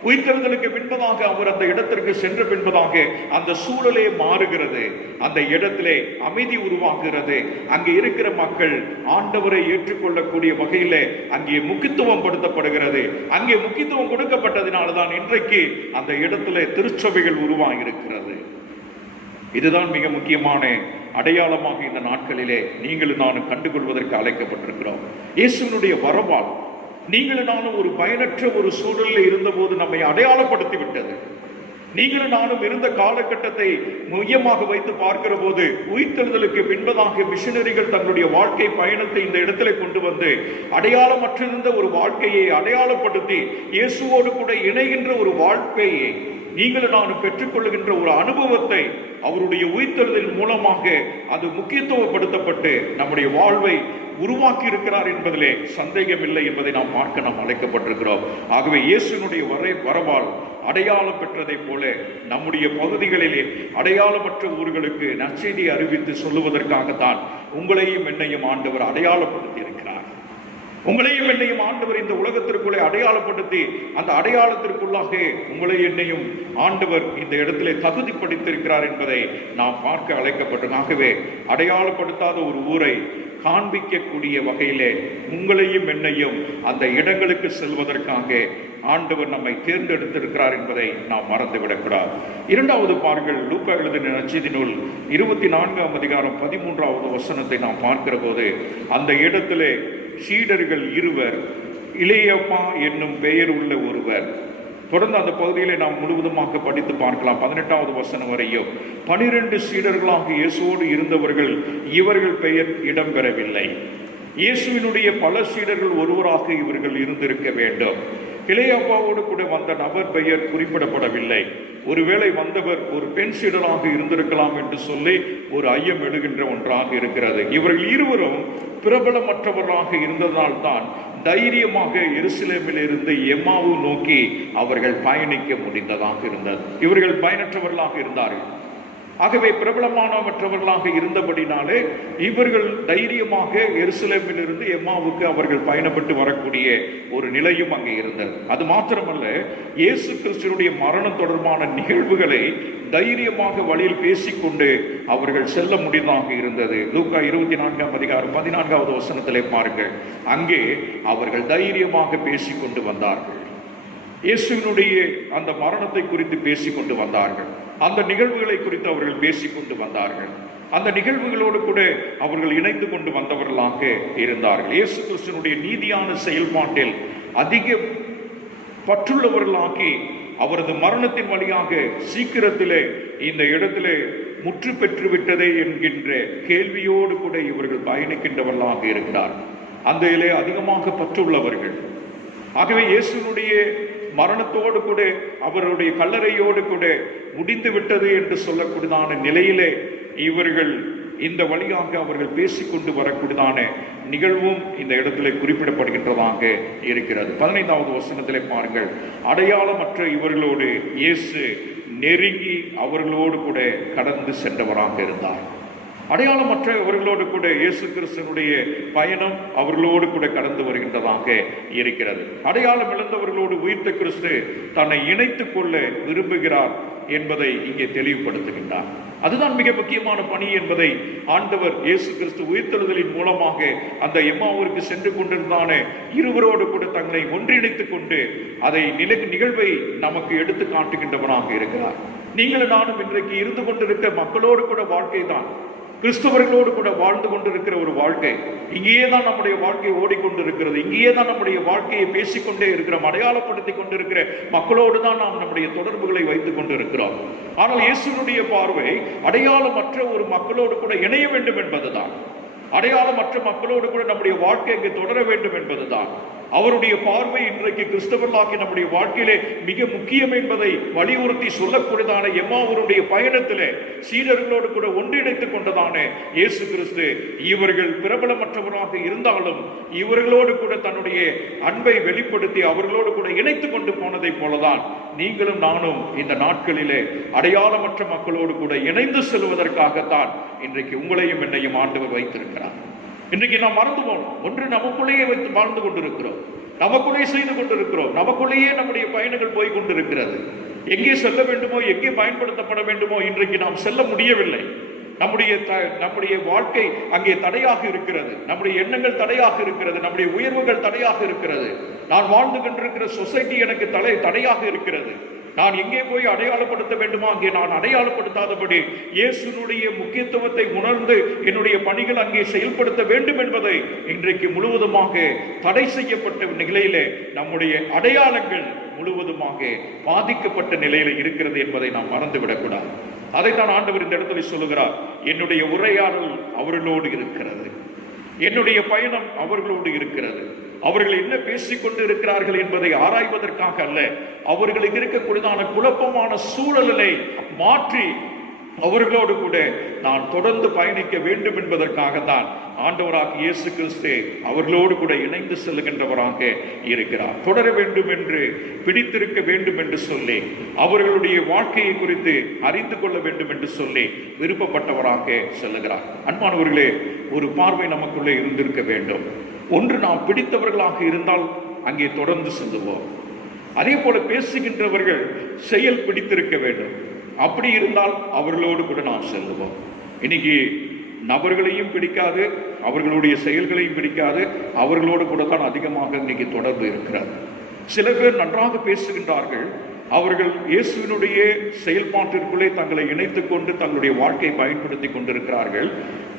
உயிர்த்தெழுதலுக்கு பின்பதாக அவர் அந்த இடத்திற்கு சென்ற பின்பதாக அந்த சூழலே மாறுகிறது. அந்த இடத்திலே அமைதி உருவாகிறது. அங்கே இருக்கிற மக்கள் ஆண்டவரை ஏற்றுக்கொள்ளக்கூடிய வகையிலே அங்கே முக்கியத்துவம் படுத்தப்படுகிறது. அங்கே முக்கியத்துவம் கொடுக்கப்பட்டதினால்தான் இன்றைக்கு அந்த இடத்திலே திருச்சபைகள் உருவாகி இருக்கிறது. இதுதான் மிக முக்கியமான அடையாளமாக இந்த நாட்களிலே நீங்களும் நானும் கண்டுகொள்வதற்கு அழைக்கப்பட்டிருக்கிறோம். இயேசுவினுடைய வரவால் நீங்களும் நானும் ஒரு பயனற்ற ஒரு சூழலில் இருந்தபோது நம்மை அடையாளப்படுத்தி விட்டது. நீங்களும் நானும் இருந்த காலகட்டத்தை மையமாக வைத்து பார்க்கிற போது, உயிர்த்தெழுதலுக்கு பின்பதாக மிஷனரிகள் தங்களுடைய வாழ்க்கை பயணத்தை இந்த இடத்துல கொண்டு வந்து அடையாளமற்றிருந்த ஒரு வாழ்க்கையை அடையாளப்படுத்தி இயேசுவோடு கூட இணைகின்ற ஒரு வாழ்க்கையை நீங்களும் நானும் பெற்றுக்கொள்ளுகின்ற ஒரு அனுபவத்தை அவருடைய உயிர்த்தெழுதலின் மூலமாக அது முக்கியத்துவப்படுத்தப்பட்டு நம்முடைய வாழ்வை உருவாக்கி இருக்கிறார் என்பதிலே சந்தேகமில்லை என்பதை நாம் பார்க்க நாம் அழைக்கப்பட்டிருக்கிறோம். ஆகவே இயேசுனுடைய வரவால் அடையாளம் பெற்றதை போல நம்முடைய பகுதிகளிலே அடையாளமற்ற ஊர்களுக்கு நற்செய்தியை அறிவித்து சொல்லுவதற்காகத்தான் உங்களையும் என்னையும் ஆண்டவர் அடையாளப்படுத்தி இருக்கிறார். உங்களையும் என்னையும் ஆண்டவர் இந்த உலகத்திற்குள்ளே அடையாளப்படுத்தி அந்த அடையாளத்திற்குள்ளாக உங்களை என்னையும் ஆண்டவர் இந்த இடத்திலே தகுதிப்படுத்தியிருக்கிறார் என்பதை நாம் பார்க்க அழைக்கப்பட்டோம். ஆகவே அடையாளப்படுத்தாத ஒரு ஊரை காண்பிக்கக்கூடிய வகையிலே உங்களையும் என்னையும் அந்த இடங்களுக்கு செல்வதற்காக ஆண்டவர் நம்மை தேர்ந்தெடுத்திருக்கிறார் என்பதை நாம் மறந்துவிடக்கூடாது. இரண்டாவது பாருங்கள், லூக்கா எழுதின நற்செய்தி நூல் 24ஆம் அதிகாரம் 13வது வசனத்தை நாம் பார்க்கிற போது, அந்த இடத்திலே சீடர்கள் இருவர், இளையப்பா என்னும் பெயர் உள்ள ஒருவர். தொடர்ந்து அந்த பகுதியிலே நாம் முழுவதுமாக படித்து பார்க்கலாம். 18வது வசனம் வரையும் 12 சீடர்களாக இயேசுவோடு இருந்தவர்கள், இவர்கள் பெயர் இடம்பெறவில்லை. இயேசுவினுடைய பல சீடர்கள் ஒருவராக இவர்கள் இருந்திருக்க வேண்டும். கிளையாப்பாவோடு கூட வந்த நபர் பெயர் குறிப்பிடப்படவில்லை. ஒருவேளை வந்தவர் ஒரு பெண் சீடராக இருந்திருக்கலாம் என்று சொல்லி ஒரு ஐயம் எழுகின்ற ஒன்றாக இருக்கிறது. இவர்கள் இருவரும் பிரபலமற்றவர்களாக இருந்ததால்தான் தைரியமாக எருசலேமில் இருந்து எம்மாவு நோக்கி அவர்கள் பயணிக்க முடிந்ததாக இருந்தது. இவர்கள் பயனற்றவர்களாக இருந்தார்கள். ஆகவே பிரபலமானவற்றவர்களாக இருந்தபடினாலே இவர்கள் தைரியமாக எருசலேமிலிருந்து எம்மாவுக்கு அவர்கள் பயணப்பட்டு வரக்கூடிய ஒரு நிலையும் அங்கே இருந்தது. அது மாத்திரமல்ல, இயேசு கிறிஸ்துவினுடைய மரணம் தொடர்பான நிகழ்வுகளை தைரியமாக வழியில் பேசிக்கொண்டு அவர்கள் செல்ல முடிந்ததாக இருந்தது. லூக்கா 24ஆம் அதிகாரம் 14வது வசனத்திலே பாருங்கள். அங்கே அவர்கள் தைரியமாக பேசிக்கொண்டு வந்தார்கள். இயேசுவினுடைய அந்த மரணத்தை குறித்து பேசிக்கொண்டு வந்தார்கள். அந்த நிகழ்வுகளை குறித்து அவர்கள் பேசிக்கொண்டு வந்தார்கள். அந்த நிகழ்வுகளோடு கூட அவர்கள் இணைந்து கொண்டு வந்தவர்களாக இருந்தார்கள். இயேசு கிறிஸ்துவினுடைய நீதியான செயல்பாட்டில் அதிக பற்றுள்ளவர்களாகி அவரது மரணத்தின் வழியாக சீக்கிரத்திலே இந்த இடத்திலே முற்று பெற்று விட்டதே என்கின்ற கேள்வியோடு கூட இவர்கள் பயணிக்கின்றவர்களாக இருக்கிறார். அந்த இதிலே அதிகமாக பற்றுள்ளவர்கள். ஆகவே இயேசுனுடைய மரணத்தோடு கூட அவருடைய கல்லறையோடு கூட முடிந்து விட்டது என்று சொல்லக்கூடியதான நிலையிலே இவர்கள் இந்த வழியாக அவர்கள் பேசிக்கொண்டு வரக்கூடியதான நிகழ்வும் இந்த இடத்திலே குறிப்பிடப்படுகின்றதாக இருக்கிறது. 15வது வசனத்திலே பாருங்கள். அடையாளமற்ற இவர்களோடு இயேசு நெருங்கி அவர்களோடு கூட கடந்து சென்றவராக இருந்தார். அடையாளமற்ற இவர்களோடு கூட இயேசு கிறிஸ்துவனுடைய பயணம் அவர்களோடு கூட கடந்து வருகின்றதாக இருக்கிறது. அடையாளம் இழந்தவர்களோடு உயிர்த்த கிறிஸ்து தன்னை இணைத்துக் கொள்ள விரும்புகிறார் என்பதை இங்கே தெளிவுபடுத்துகின்றார். அதுதான் மிக முக்கியமான பணி என்பதை ஆண்டவர் இயேசு கிறிஸ்து உயிர்த்தெழுதலின் மூலமாக அந்த எம்மாவூருக்கு சென்று கொண்டிருந்தான இருவரோடு கூட தங்களை ஒன்றிணைத்துக் கொண்டு அதை நிகழ்வை நமக்கு எடுத்து காட்டுகின்றவனாக இருக்கிறார். நீங்களும் நானும் இன்றைக்கு இருந்து கொண்டிருக்கிற மக்களோடு கூட வாழ்க்கை தான், கிறிஸ்தவர்களோடு கூட வாழ்ந்து கொண்டிருக்கிற ஒரு வாழ்க்கை. இங்கேயே தான் நம்முடைய வாழ்க்கை ஓடிக்கொண்டிருக்கிறது. இங்கேயே தான் நம்முடைய வாழ்க்கையை பேசிக்கொண்டே இருக்கிறோம். அடையாளப்படுத்தி கொண்டிருக்கிற மக்களோடு தான் நாம் நம்முடைய தொடர்புகளை வைத்துக் கொண்டிருக்கிறோம். ஆனால் இயேசுனுடைய பார்வை அடையாளமற்ற ஒரு மக்களோடு கூட இணைய வேண்டும் என்பதுதான். அடையாளமற்ற மக்களோடு கூட நம்முடைய வாழ்க்கை இங்கு தொடர வேண்டும் என்பதுதான் அவருடைய பார்வை. இன்றைக்கு கிறிஸ்தவர்களாகி நம்முடைய வாழ்க்கையிலே மிக முக்கியம் என்பதை வலியுறுத்தி சொல்லக்கூடியதான எம்மாவூருடைய பயணத்திலே சீடர்களோடு கூட ஒன்றிணைத்துக் கொண்டதான இயேசு கிறிஸ்து இவர்கள் பிரபலமற்றவராக இருந்தாலும் இவர்களோடு கூட தன்னுடைய அன்பை வெளிப்படுத்தி அவர்களோடு கூட இணைத்துக் கொண்டு போனதை போலதான் நீங்களும் நானும் இந்த நாட்களிலே அடையாளமற்ற மக்களோடு கூட இணைந்து செல்வதற்காகத்தான் இன்றைக்கு உங்களையும் என்னையும் ஆண்டவர் வைத்திருக்கிறார். இன்றைக்கு நாம் மறந்து போனோம். ஒன்று நமக்குள்ளேயே வைத்து வாழ்ந்து கொண்டிருக்கிறோம், நமக்குள்ளே செய்து கொண்டிருக்கிறோம், நமக்குள்ளேயே நம்முடைய பயணங்கள் போய் கொண்டிருக்கிறது. எங்கே செல்ல வேண்டுமோ, எங்கே பயன்படுத்தப்பட வேண்டுமோ இன்றைக்கு நாம் செல்ல முடியவில்லை. நம்முடைய வாழ்க்கை அங்கே தடையாக இருக்கிறது, நம்முடைய எண்ணங்கள் தடையாக இருக்கிறது, நம்முடைய உயர்வுகள் தடையாக இருக்கிறது. நான் வாழ்ந்து கொண்டிருக்கிற சொசைட்டி எனக்கு தடையாக இருக்கிறது. நான் எங்கே போய் அடையாளப்படுத்த வேண்டுமோ அங்கே நான் அடையாளப்படுத்தாதபடி இயேசுனுடைய முக்கியத்துவத்தை உணர்ந்து என்னுடைய பணிகள் அங்கே செயல்படுத்த வேண்டும் என்பதை இன்றைக்கு முழுவதுமாக தடை செய்யப்பட்ட நிலையிலே நம்முடைய அடையாளங்கள் முழுவதுமாக பாதிக்கப்பட்ட நிலையில இருக்கிறது என்பதை நாம் மறந்துவிடக்கூடாது. அதைத்தான் ஆண்டவர் இந்த இடத்துல சொல்லுகிறார். என்னுடைய உரையாடல் அவர்களோடு இருக்கிறது, என்னுடைய பயணம் அவர்களோடு இருக்கிறது. அவர்கள் என்ன பேசிக்கொண்டு இருக்கிறார்கள் என்பதை ஆராய்வதற்காக அல்ல, அவர்களுக்கு இருக்கக்கூடியதான குழப்பமான சூழலை மாற்றி அவர்களோடு கூட நான் தொடர்ந்து பயணிக்க வேண்டும் என்பதற்காகத்தான் ஆண்டவராக இயேசு கிறிஸ்து அவர்களோடு கூட இணைந்து செல்லுகின்றவராக இருக்கிறார். தொடர வேண்டும் என்று, பிடித்திருக்க வேண்டும் என்று சொல்லி, அவர்களுடைய வாழ்க்கையை குறித்து அறிந்து கொள்ள வேண்டும் என்று சொல்லி விருப்பப்பட்டவராக செல்லுகிறார். அன்பானவர்களே, ஒரு பார்வை நமக்குள்ளே இருந்திருக்க வேண்டும். ஒன்று, நாம் பிடித்தவர்களாக இருந்தால் அங்கே தொடர்ந்து செல்லுவோம். அதே போல பேசுகின்றவர்கள் செயல் பிடித்திருக்க வேண்டும். அப்படி இருந்தால் அவர்களோடு கூட நாம் செல்லுவோம். இன்னைக்கு நபர்களையும் பிடிக்காது, அவர்களுடைய செயல்களையும் பிடிக்காது, அவர்களோடு கூட தான் அதிகமாக இன்னைக்கு தொடர்பு இருக்கிறது. சில பேர் நன்றாக பேசுகின்றார்கள், அவர்கள் இயேசுவினுடைய செயல்பாட்டிற்குள்ளே தங்களை இணைத்துக் கொண்டு தங்களுடைய வாழ்க்கையை பயன்படுத்தி கொண்டிருக்கிறார்கள்.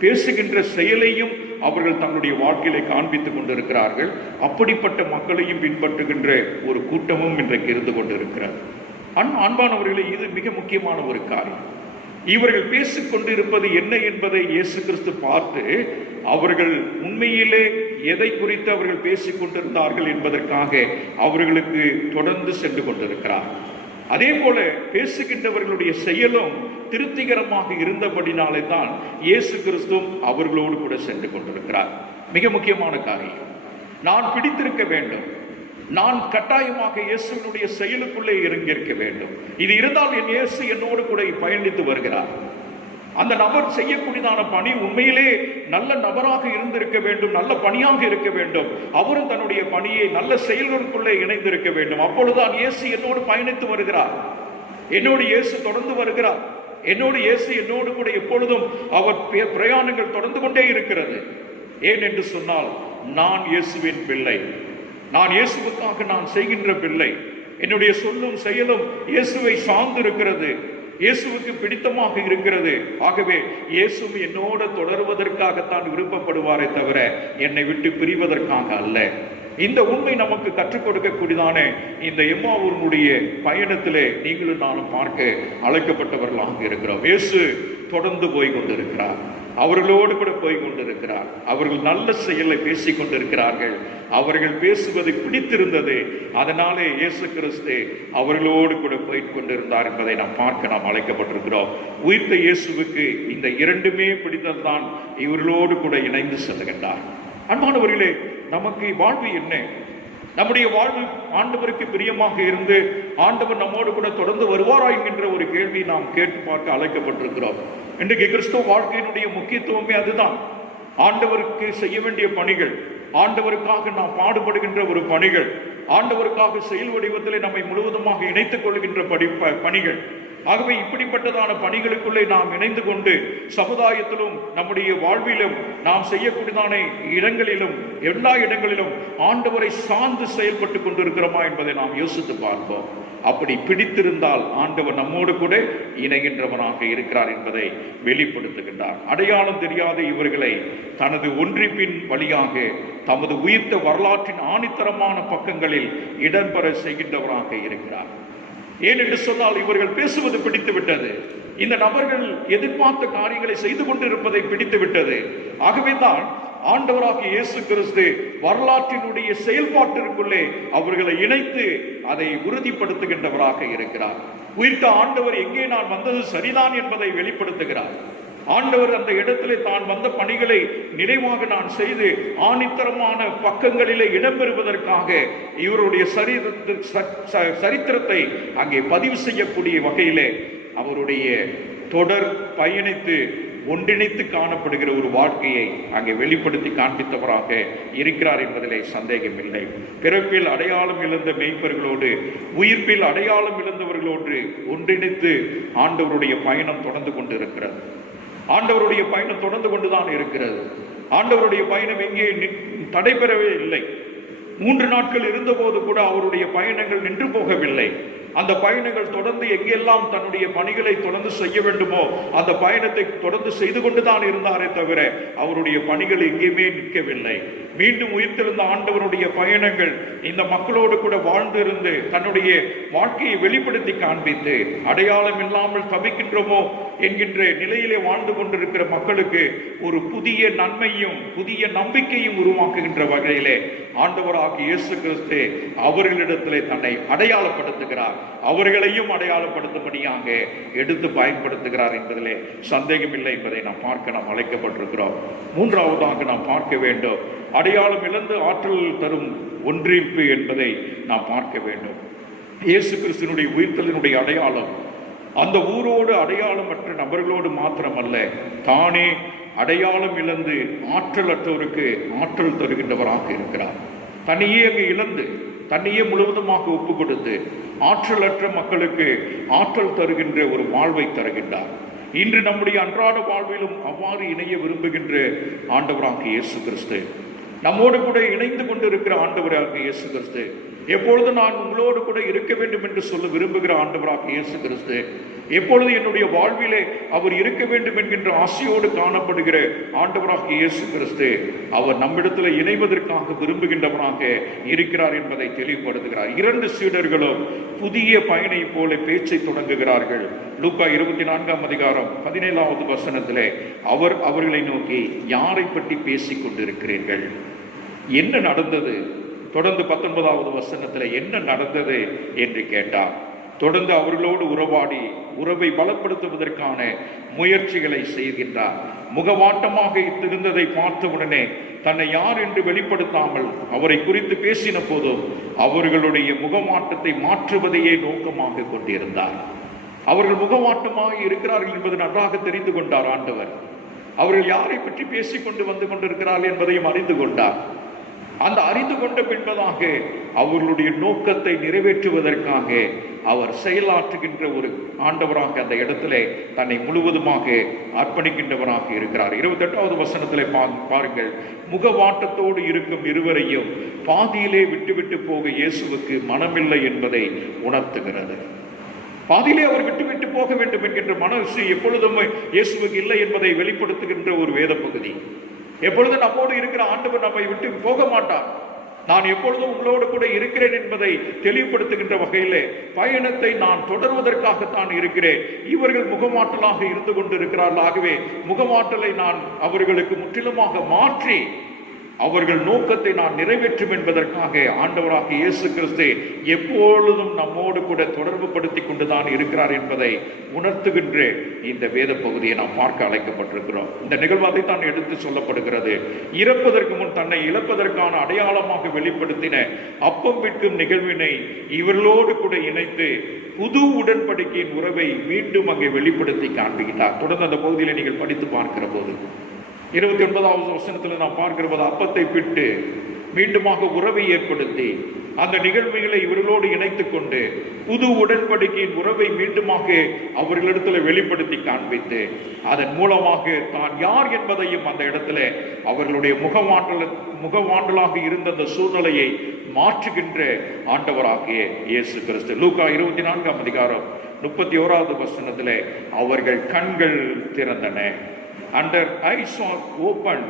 பேசுகின்ற செயலையும் அவர்கள் தங்களுடைய வாழ்க்கையிலே காண்பித்துக் கொண்டிருக்கிறார்கள். அப்படிப்பட்ட மக்களையும் பின்பற்றுகின்ற ஒரு கூட்டமும் இன்றைக்கு இருந்து கொண்டிருக்கிறார். அன்பானவர்களே, இது மிக முக்கியமான ஒரு காரியம். இவர்கள் பேசிக் கொண்டிருப்பது என்ன என்பதை இயேசு கிறிஸ்து பார்த்து அவர்கள் உண்மையிலே எதை குறித்து அவர்கள் பேசிக் கொண்டிருந்தார்கள் என்பதற்காக அவர்களுக்கு தொடர்ந்து சென்று கொண்டிருக்கிறார். அதே போல பேசுகின்றவர்களுடைய செயலும் திருப்திகரமாக இருந்தபடினாலே தான் இயேசு கிறிஸ்துவும் அவர்களோடு கூட சென்று கொண்டிருக்கிறார். மிக முக்கியமான காரியம், நான் பிடித்திருக்க வேண்டும், நான் கட்டாயமாக இயேசுவினுடைய செயலுக்குள்ளே இறங்கியிருக்க வேண்டும். இது இருந்தால் என் இயேசு என்னோடு கூட பயணித்து வருகிறார். அந்த நபர் செய்யக்கூடியதான பணி உண்மையிலே நல்ல நபராக இருந்திருக்க வேண்டும், நல்ல பணியாக இருக்க வேண்டும். அவரும் தன்னுடைய பணியை நல்ல செயல்களுக்குள்ளே இணைந்திருக்க வேண்டும். அப்பொழுதுதான் இயேசு என்னோடு பயணித்து வருகிறார், என்னோடு இயேசு தொடர்ந்து வருகிறார், என்னோடு இயேசு என்னோடு கூட எப்பொழுதும் அவர் பிரயாணங்கள் தொடர்ந்து கொண்டே இருக்கிறது. ஏன் என்று சொன்னால், நான் இயேசுவின் பிள்ளை, நான் இயேசுவுக்காக நான் செய்கின்ற பிள்ளை, என்னுடைய சொல்லும் செயலும் இயேசுவை சார்ந்து இருக்கிறது, இயேசுவுக்கு பிடித்தமாக இருக்கிறது. ஆகவே இயேசு என்னோடு தொடர்வதற்காகத்தான் விருப்பப்படுவாரே தவிர என்னை விட்டு பிரிவதற்காக அல்ல. இந்த உண்மை நமக்கு கற்றுக் கொடுக்கக்கூடியதான இந்த எம்மாவூருடைய பயணத்திலே நீங்களும் நானும் பார்க்க அழைக்கப்பட்டவர்களாக இருக்கிறோம். இயேசு தொடர்ந்து போய் கொண்டிருக்கிறார், அவர்களோடு கூட போய் கொண்டிருக்கிறார். அவர்கள் நல்ல செயலை பேசிக் கொண்டிருக்கிறார்கள், அவர்கள் பேசுவது பிடித்திருந்தது. அதனாலே இயேசு கிறிஸ்து அவர்களோடு கூட போய் கொண்டிருந்தார் என்பதை நாம் பார்க்க நாம் அழைக்கப்பட்டிருக்கிறோம். உயிர்த்த இயேசுவுக்கு இந்த இரண்டுமே பிடித்ததுதான் இவர்களோடு கூட இணைந்து செல்லுகின்றார். அன்பானவர்களே, நமக்கு வாழ்வு என்ன? நம்முடைய வாழ்வு ஆண்டவருக்கு பிரியமாக இருந்து ஆண்டவர் நம்மோடு கூட தொடர்ந்து வருவாரா என்கின்ற ஒரு கேள்வி நாம் கேட்டு பார்க்க அழைக்கப்பட்டிருக்கிறோம். இன்றைக்கு கிறிஸ்துவ வாழ்க்கையினுடைய முக்கியத்துவமே அதுதான். ஆண்டவருக்கு செய்ய வேண்டிய பணிகள், ஆண்டவருக்காக நாம் பாடுபடுகின்ற ஒரு பணிகள், ஆண்டவருக்காக செயல் வடிவத்திலே நம்மை முழுவதுமாக இணைத்துக் கொள்கின்ற பணிகள். ஆகவே இப்படிப்பட்டதான பணிகளுக்குள்ளே நாம் இணைந்து கொண்டு சமுதாயத்திலும் நம்முடைய வாழ்விலும் நாம் செய்யக்கூடியதான இடங்களிலும் எல்லா இடங்களிலும் ஆண்டவரை சார்ந்து செயல்பட்டு கொண்டிருக்கிறோமா என்பதை நாம் யோசித்து பார்ப்போம். அப்படி பிடித்திருந்தால் ஆண்டவர் நம்மோடு கூட இணைகின்றவனாக இருக்கிறார் என்பதை வெளிப்படுத்துகின்றார். அடையாளம் தெரியாத இவர்களை தனது ஒன்றிப்பின் வழியாக தமது உயிர்த்த வரலாற்றின் ஆணித்தரமான பக்கங்களில் இடம்பெற செய்கின்றவராக இருக்கிறார். ஏன் என்று சொன்னால், இவர்கள் பேசுவது பிடித்து விட்டது, இந்த நபர்கள் எதிர்பார்த்த காரியங்களை செய்து கொண்டிருப்பதை பிடித்து விட்டது. ஆகவே தான் ஆண்டவராகிய இயேசு கிறிஸ்து வரலாற்றினுடைய செயல்பாட்டிற்குள்ளே அவர்களை இணைத்து அதை உறுதிப்படுத்துகின்றவராக இருக்கிறார். உயிர்த்த ஆண்டவர் எங்கே நான் வந்தது சரிதான் என்பதை வெளிப்படுத்துகிறார். ஆண்டவர் அந்த இடத்திலே தான் வந்த பணிகளை நிறைவாக நான் செய்து ஆணித்தரமான பக்கங்களிலே இடம்பெறுவதற்காக இவருடைய சரித்திரத்தை அங்கே பதிவு செய்யக்கூடிய வகையிலே அவருடைய தொடர் பயணித்து ஒன்றிணைத்து காணப்படுகிற ஒரு வாழ்க்கையை அங்கே வெளிப்படுத்தி காண்பித்தவராக இருக்கிறார் என்பதிலே சந்தேகமில்லை. பிறப்பில் அடையாளம் இழந்த மெய்ப்பர்களோடு உயிர்ப்பில் அடையாளம் இழந்தவர்களோடு ஒன்றிணைத்து ஆண்டவருடைய பயணம் தொடர்ந்து கொண்டு இருக்கிறது. ஆண்டவருடைய பயணம் தொடர்ந்து கொண்டுதான் இருக்கிறது. ஆண்டவருடைய பயணம் எங்கே தடைபெறவே இல்லை. 3 நாட்கள் இருந்தபோது கூட அவருடைய பயணங்கள் நின்று போகவில்லை. அந்த பயணங்கள் தொடர்ந்து எங்கெல்லாம் தன்னுடைய பணிகளை தொடர்ந்து செய்ய வேண்டுமோ அந்த பயணத்தை தொடர்ந்து செய்து கொண்டுதான் இருந்தாரே தவிர அவருடைய பணிகள் எங்கேயுமே நிற்கவில்லை. மீண்டும் உயிர்த்தெழுந்த ஆண்டவருடைய பயணங்கள் இந்த மக்களோடு கூட வாழ்ந்திருந்து தன்னுடைய வாழ்க்கையை வெளிப்படுத்தி காண்பித்து அடையாளம் இல்லாமல் தவிக்கின்றோமோ என்கின்ற நிலையிலே வாழ்ந்து கொண்டிருக்கிற மக்களுக்கு ஒரு புதிய நன்மையும் புதிய நம்பிக்கையும் உருவாக்குகின்ற வகையிலே ஆண்டவராகிய இயேசு கிறிஸ்து அவர்களிடத்திலே தன்னை அடையாளப்படுத்துகிறார். அவர்களையும் அடையாளப்படுத்தும்படியாக எடுத்து பயன்படுத்துகிறார் என்பதிலே சந்தேகமில்லை என்பதை நாம் அழைக்கப்பட்டிருக்கிறோம். 3ஆவதாக நாம் பார்க்க வேண்டும், அடையாளம் இழந்து ஆற்றல் தரும் ஒன்றிப்பு என்பதை நாம் பார்க்க வேண்டும். இயேசு கிறிஸ்துவினுடைய உயிர்த்தலினுடைய அடையாளம் அந்த ஊரோடு அடையாளமற்ற நபர்களோடு மாத்திரமல்ல, தானே அடையாளம் இழந்து ஆற்றலற்றவருக்கு ஆற்றல் தருகின்றவராக இருக்கிறார். தன்னையே அங்கு இழந்து தன்னையே முழுவதுமாக ஒப்பு கொடுத்து ஆற்றலற்ற மக்களுக்கு ஆற்றல் தருகின்ற ஒரு வாழ்வை தருகின்றார். இன்று நம்முடைய அன்றாட வாழ்விலும் அவ்வாறு இணைய விரும்புகின்ற ஆண்டவராக இயேசு கிறிஸ்து, நம்மோடு கூட இணைந்து கொண்டு இருக்கிற ஆண்டவராக இயேசு கிறிஸ்து, எப்பொழுது நான் உங்களோடு கூட இருக்க வேண்டும் என்று சொல்ல விரும்புகிற ஆண்டவராக இயேசு கிறிஸ்து, எப்பொழுது என்னுடைய வாழ்விலே அவர் இருக்க வேண்டும் என்கின்ற ஆசையோடு காணப்படுகிற ஆண்டவராக இயேசு கிறிஸ்து, அவர் நம்மிடத்தில் இணைவதற்காக விரும்புகின்றவராக இருக்கிறார் என்பதை தெளிவுபடுத்துகிறார். 2 சீடர்களும் புதிய பயனை போல பேச்சை தொடங்குகிறார்கள். லூக்கா 24ஆம் அதிகாரம் 17வது வசனத்திலே அவர் அவர்களை நோக்கி, யாரை பற்றி பேசிக் கொண்டிருக்கிறீர்கள்? என்ன நடந்தது? தொடர்ந்து 19வது வசனத்தில் என்ன நடந்தது என்று கேட்டார். தொடர்ந்து அவர்களோடு உறவாடி உறவை பலப்படுத்துவதற்கான முயற்சிகளை செய்கின்றார். முகவாட்டமாக இருந்ததை பார்த்தவுடனே தன்னை யார் என்று வெளிப்படுத்தாமல் அவரை குறித்து பேசின போதும் அவர்களுடைய முகமாட்டத்தை மாற்றுவதையே நோக்கமாக கொண்டிருந்தார். அவர்கள் முகமாட்டமாக இருக்கிறார்கள் என்பது நன்றாக தெரிந்து கொண்டார் ஆண்டவர். அவர்கள் யாரை பற்றி பேசிக்கொண்டு வந்து கொண்டிருக்கிறார்கள் என்பதையும் அறிந்து கொண்டார். அந்த அறிந்து கொண்ட பின்பதாக அவர்களுடைய நோக்கத்தை நிறைவேற்றுவதற்காக அவர் செயலாற்றுகின்ற ஒரு ஆண்டவராக அந்த இடத்திலே தன்னை முழுவதுமாக அர்ப்பணிக்கின்றவராக இருக்கிறார். 28வது வசனத்திலே பாருங்கள், முகவாட்டத்தோடு இருக்கும் இருவரையும் பாதியிலே விட்டுவிட்டு போக இயேசுவுக்கு மனமில்லை என்பதை உணர்த்துகிறது. பாதியிலே அவர் விட்டுவிட்டு போக வேண்டும் என்கின்ற மனசு எப்பொழுதும் இயேசுவுக்கு இல்லை என்பதை வெளிப்படுத்துகின்ற ஒரு வேத பகுதி. எப்பொழுது நம்மோடு இருக்கிற ஆண்டவர் நம்மை விட்டு போக மாட்டார். நான் எப்பொழுதும் உங்களோடு கூட இருக்கிறேன் என்பதை தெளிவுபடுத்துகின்ற வகையிலே பயணத்தை நான் தொடர்வதற்காகத்தான் இருக்கிறேன். இவர்கள் முகமாற்றலாக இருந்து கொண்டிருக்கிறார்கள். ஆகவே முகமாற்றலை நான் அவர்களுக்கு முற்றிலுமாக மாற்றி அவர்கள் நோக்கத்தை நான் நிறைவேற்றும் என்பதற்காக ஆண்டவராக இயேசு கிறிஸ்து எப்பொழுதும் நம்மோடு கூட தொடர்பு படுத்தி கொண்டுதான் இருக்கிறார் என்பதை உணர்த்துகின்ற இந்த வேத பகுதியை நாம் பார்க்க அழைக்கப்பட்டிருக்கிறோம். இந்த நிகழ்வாதை தான் எடுத்து சொல்லப்படுகிறது. இறப்பதற்கு முன் தன்னை இழப்பதற்கான அடையாளமாக வெளிப்படுத்தின அப்பம் விற்கும் நிகழ்வினை இவர்களோடு கூட இணைத்து புது உடன்படிக்கையின் உறவை மீண்டும் அங்கே வெளிப்படுத்தி காண்பிக்கிறார். தொடர்ந்து அந்த பகுதியில் நீங்கள் படித்து பார்க்கிற போது 29வது வசனத்தில் நாம் பார்க்கிற போது அப்பத்தை பிட்டு மீண்டுமாக உறவை ஏற்படுத்தி அந்த நிகழ்வுகளை இவர்களோடு இணைத்துக் கொண்டு புது உடன்படிக்கையின் உறவை மீண்டுமாக அவர்களிடத்தில் வெளிப்படுத்தி காண்பித்து அதன் மூலமாக தான் யார் என்பதையும் அந்த இடத்துல அவர்களுடைய முகவாண்டலாக இருந்த அந்த சூழ்நிலையை மாற்றுகின்ற ஆண்டவராகிய இயேசு கிறிஸ்து. லூக்கா 24ஆம் அதிகாரம் 31வது வசனத்தில் அவர்கள் கண்கள் திறந்தன. Under eyes are open.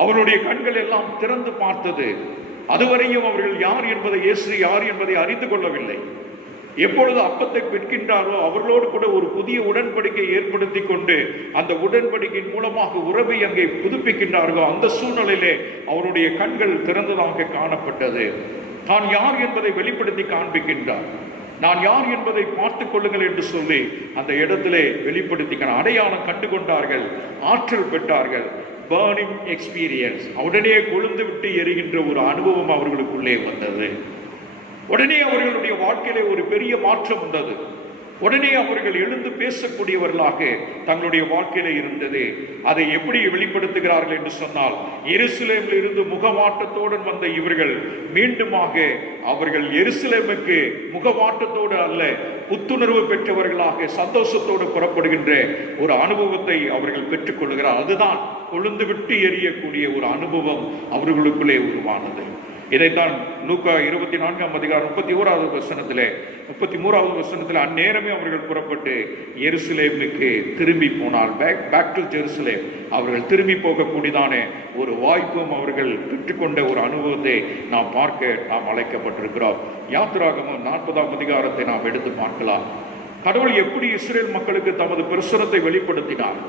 அவருடைய கண்கள் எல்லாம் திறந்து பார்த்தது. அதுவரையும் அவர்கள் யார் என்பதை, இயேசு யார் என்பதை அறிந்து கொள்ளவில்லை. எப்பொழுது அப்பத்தை விற்கின்றாரோ அவர்களோடு கூட ஒரு புதிய உடன்படிக்கை ஏற்படுத்தி கொண்டு அந்த உடன்படிக்கையின் மூலமாக உறவை அங்கே புதுப்பிக்கின்றார்களோ அந்த சூழ்நிலையிலே அவருடைய கண்கள் திறந்ததாக காணப்பட்டது. தான் யார் என்பதை வெளிப்படுத்தி காண்பிக்கின்றார். நான் யார் என்பதை பார்த்துக் கொள்ளுங்கள் என்று சொல்லி அந்த இடத்திலே வெளிப்படுத்தி அடையாளம் கண்டு கொண்டார்கள், ஆற்றல் பெற்றார்கள். பர்னிங் எக்ஸ்பீரியன்ஸ், உடனே கொழுந்து விட்டு எரிகின்ற ஒரு அனுபவம் அவர்களுக்குள்ளே வந்தது. உடனே அவர்களுடைய வாழ்க்கையிலே ஒரு பெரிய மாற்றம் வந்தது. உடனே அவர்கள் எழுந்து பேசக்கூடியவர்களாக தங்களுடைய வாழ்க்கையில இருந்தது. அதை எப்படி வெளிப்படுத்துகிறார்கள் என்று சொன்னால், எருசலேமில் இருந்து முகவாட்டத்தோடு வந்த இவர்கள் மீண்டுமாக அவர்கள் எருசலேமுக்கு முகவாட்டத்தோடு அல்ல, புத்துணர்வு பெற்றவர்களாக சந்தோஷத்தோடு புறப்படுகின்ற ஒரு அனுபவத்தை அவர்கள் பெற்றுக் கொள்கிறார். அதுதான் கொழுந்து விட்டு எரியக்கூடிய ஒரு அனுபவம் அவர்களுக்குள்ளே உருவானது. இதைத்தான் லூக்கா 24ஆம் அதிகாரம் 31வது வசனத்திலே 33வது வசனத்தில், அந்நேரமே அவர்கள் புறப்பட்டு எருசலேமுக்கு திரும்பி போனார். Back to Jerusalem. அவர்கள் திரும்பி போகக்கூடியதான ஒரு வாய்ப்பும் அவர்கள் பெற்றுக்கொண்ட ஒரு அனுபவத்தை நாம் நாம் அழைக்கப்பட்டிருக்கிறோம். யாத்திராகமம் 40ஆம் அதிகாரத்தை நாம் எடுத்து பார்க்கலாம். கடவுள் எப்படி இஸ்ரேல் மக்களுக்கு தமது பிரசனத்தை வெளிப்படுத்தினார்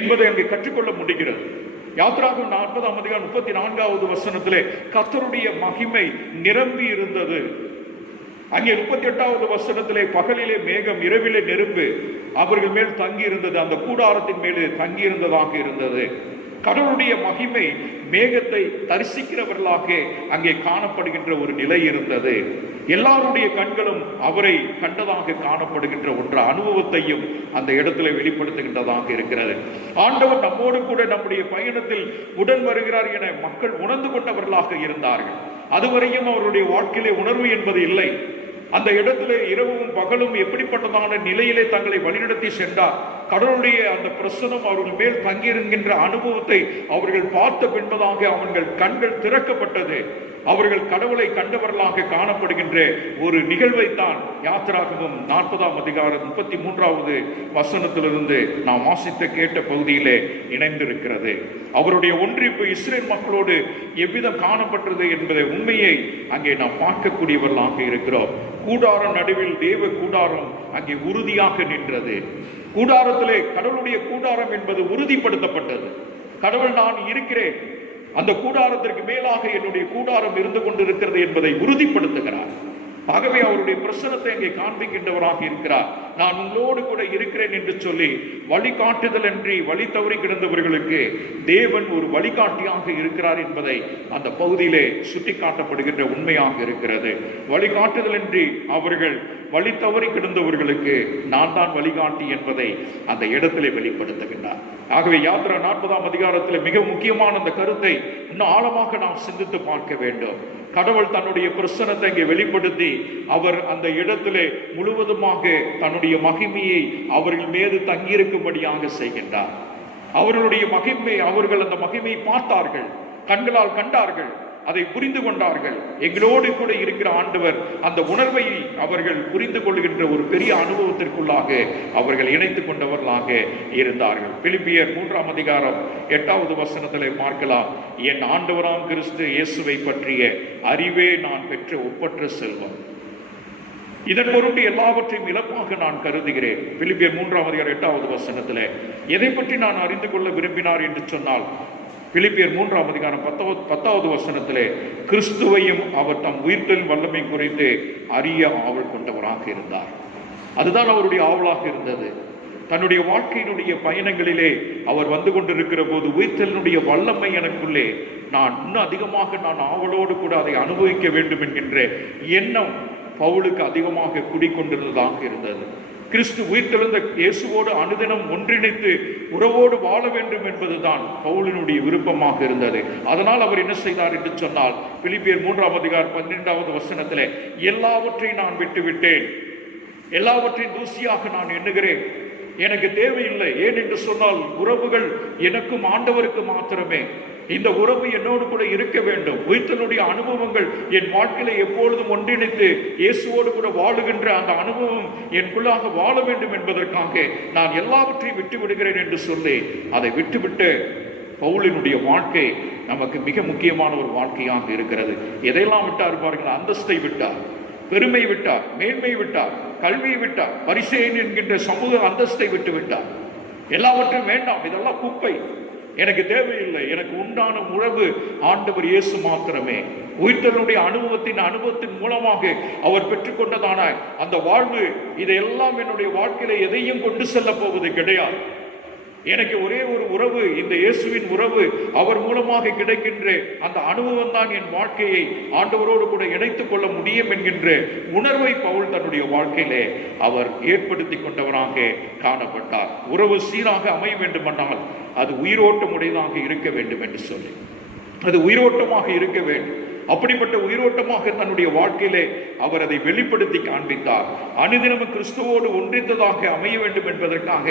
என்பதை அங்கே கற்றுக்கொள்ள முடிகிறது. யாத்திராகமம் 40ஆம் அதிகாரம் 34வது வசனத்திலே கர்த்தருடைய மகிமை நிரம்பி இருந்தது. அங்கே 38வது வசனத்திலே பகலிலே மேகம், இரவிலே நெருப்பு அவர்கள் மேல் தங்கி இருந்தது. அந்த கூடாரத்தின் மேலே தங்கி இருந்ததாக இருந்தது. கடவுளுடைய மகிமை மேகத்தை தரிசிக்கிறவர்களாக அங்கே காணப்படுகின்ற ஒரு நிலை இருந்தது. எல்லாருடைய கண்களும் அவரை கண்டதாக காணப்படுகின்ற ஒன்று அனுபவத்தையும் அந்த இடத்துல வெளிப்படுத்துகின்றதாக இருக்கிறது. ஆண்டவர் நம்மோடு கூட நம்முடைய பயணத்தில் உடன் வருகிறார் என மக்கள் உணர்ந்து கொண்டவர்களாக இருந்தார்கள். அதுவரையும் அவருடைய வாழ்க்கையிலே உணர்வு என்பது இல்லை. அந்த இடத்துல இரவும் பகலும் எப்படிப்பட்டதான நிலையிலே தங்களை வழிநடத்தி சென்றார். கடவுளுடைய அந்த பிரசனம் அவர்கள் மேல் தங்கியிருக்கின்ற அனுபவத்தை அவர்கள் பார்த்த பின்பதாக அவர்கள் கண்கள் திறக்கப்பட்டது. அவர்கள் கடவுளை கண்டவர்களாக காணப்படுகின்ற ஒரு நிகழ்வைத்தான் யாத்திராகமம் 40ஆம் அதிகாரம் 33வது வசனத்திலிருந்து நாம் வாசித்த கேட்ட பகுதியிலே இணைந்திருக்கிறது. அவருடைய ஒன்றிப்பு இஸ்ரேல் மக்களோடு எவ்விதம் காணப்பட்டது என்பதை உண்மையை அங்கே நாம் பார்க்கக்கூடியவர்களாக இருக்கிறோம். கூடாரம் நடுவில் தேவ கூடாரம் அங்கே உறுதியாக நின்றது. கூடாரத்திலே கடவுளுடைய கூடாரம் என்பது உறுதிப்படுத்தப்பட்டது. கடவுள் நான் இருக்கிறேன், அந்த கூடாரத்திற்கு மேலாக என்னுடைய கூடாரம் இருந்து கொண்டிருக்கிறது என்பதை உறுதிப்படுத்துகிறார். ஆகவே அவருடைய பிரசனத்தை அங்கே காண்பிக்கின்றவராக இருக்கிறார். நான் உங்களோடு கூட இருக்கிறேன் என்று சொல்லி வழிகாட்டுதல் அன்றி வழி தவறி கிடந்தவர்களுக்கு தேவன் ஒரு வழிகாட்டியாக இருக்கிறார் என்பதை அந்த பகுதியிலே சுட்டி காட்டப்படுகின்ற உண்மையாக இருக்கிறது. வழிகாட்டுதல் அன்றி அவர்கள் வழி தவறி கிடந்தவர்களுக்கு நான் தான் வழிகாட்டி என்பதை அந்த இடத்திலே வெளிப்படுத்துகின்றார். ஆகவே யாத்திரா 40ஆம் அதிகாரத்தில் மிக முக்கியமான அந்த கருத்தை இன்னும் ஆழமாக நாம் சிந்தித்து பார்க்க வேண்டும். கடவுள் தன்னுடைய பிரசனத்தை இங்கே வெளிப்படுத்தி அவர் அந்த இடத்திலே முழுவதுமாக தன்னுடைய மகிமையை அவர்கள் மீது தங்கியிருக்கும்படியாக செய்கின்றார். அவர்களுடைய மகிமை, அவர்கள் அந்த மகிமையை பார்த்தார்கள், கண்களால் கண்டார்கள், அதை புரிந்து கொண்டார்கள். எங்களோடு கூட இருக்கிற ஆண்டவர் அந்த உணர்வை அவர்கள் புரிந்து கொள்கின்ற ஒரு பெரிய அனுபவத்திற்குள்ளாக அவர்கள் இணைத்துக் கொண்டவர்களாக இருந்தார்கள். பிலிப்பியர் 3ஆம் அதிகாரம் 8வது வசனத்திலே பார்க்கலாம், என் ஆண்டவராம் கிறிஸ்து இயேசுவை பற்றிய அறிவே நான் பெற்ற ஒப்பற்ற செல்வம். இதன் பொருட்டு எல்லாவற்றையும் இலப்பாக நான் கருதுகிறேன். பிலிப்பியர் 3ஆம் அதிகாரம் 8வது வசனத்திலே எதை பற்றி நான் அறிந்து கொள்ள விரும்பினார் என்று சொன்னால், பிலிப்பியர் 3ஆம் அதிகாரம் 10வது வசனத்திலே கிறிஸ்துவையும் அவர் தம் உயிர்த்தெழும் வல்லமை குறித்து அறிய ஆவல் கொண்டவராக இருந்தார். அதுதான் அவருடைய ஆவலாக இருந்தது. தன்னுடைய வாழ்க்கையினுடைய பயணங்களிலே அவர் வந்து கொண்டிருக்கிற போது உயிர்த்தெழுடைய வல்லமை எனக்குள்ளே நான் இன்னும் அதிகமாக நான் ஆவலோடு கூட அதை அனுபவிக்க வேண்டும் என்கின்ற எண்ணம் பவுலுக்கு அதிகமாக குடிக்கொண்டிருந்ததாக இருந்தது. கிறிஸ்து உயிர்த்தெழுந்த இயேசுவோடு அனுதினம் ஒன்றிணைத்து உறவோடு வாழ வேண்டும் என்பதுதான் பவுலினுடைய விருப்பமாக இருந்தது. அதனால் அவர் என்ன செய்தார் என்று சொன்னால், பிலிப்பியர் 3ஆம் அதிகாரம் 12வது வசனத்திலே எல்லாவற்றையும் நான் விட்டுவிட்டேன், எல்லாவற்றையும் தூசியாக நான் எண்ணுகிறேன், எனக்கு தேவையில்லை. ஏன் என்று சொன்னால் உறவுகள் எனக்கும் ஆண்டவருக்கு மாத்திரமே. இந்த உறவு என்னோடு கூட இருக்க வேண்டும். உயிர்த்தலுடைய அனுபவங்கள் என் வாழ்க்கையில எப்பொழுதும் ஒன்றிணைத்து இயேசுவோடு கூட வாழுகின்ற அந்த அனுபவம் எனக்குள்ளாக வாழ வேண்டும் என்பதற்காக நான் எல்லாவற்றையும் விட்டு விடுகிறேன் என்று சொல்லி அதை விட்டுவிட்டு பவுலினுடைய வாழ்க்கை நமக்கு மிக முக்கியமான ஒரு வாழ்க்கையாக இருக்கிறது. எதையெல்லாம் விட்டார் பாருங்கள். அந்தஸ்தை விட்டார், பெருமை விட்டார், மேன்மை விட்டார், கல்வியை விட்டார், பரிசேயன் என்கின்ற சமூக அந்தஸ்தை விட்டு விட்டார். எல்லாவற்றையும் வேண்டாம், இதெல்லாம் குப்பை, எனக்கு தேவையில்லை. எனக்கு உண்டான உறவு ஆண்டவர் இயேசு மாத்திரமே. உயிர்த்தலுடைய அனுபவத்தின் மூலமாக அவர் பெற்றுக்கொண்டதான அந்த வாழ்வு, இதையெல்லாம் என்னுடைய வாழ்க்கையில எதையும் கொண்டு செல்ல போவது கிடையாது. எனக்கு ஒரே ஒரு உறவு, இந்த இயேசுவின் உறவு, அவர் மூலமாக கிடைக்கின்ற அந்த அனுபவம் தான் என் வாழ்க்கையை ஆண்டவரோடு கூட இணைத்துக் கொள்ள முடியும் என்கின்ற உணர்வை பவுல் தன்னுடைய வாழ்க்கையிலே அவர் ஏற்படுத்தி கொண்டவராக காணப்பட்டார். உறவு சீராக அமைய வேண்டுமென்றால் அது உயிரோட்டம் உடையதாக இருக்க வேண்டும் என்று சொல்லி, அது உயிரோட்டமாக இருக்க வேண்டும். அப்படிப்பட்ட உயிரோட்டமாக தன்னுடைய வாழ்க்கையிலே அவர் அதை வெளிப்படுத்தி காண்பித்தார். அனுதினமும் கிறிஸ்துவோடு ஒன்றித்ததாக அமைய வேண்டும் என்பதற்காக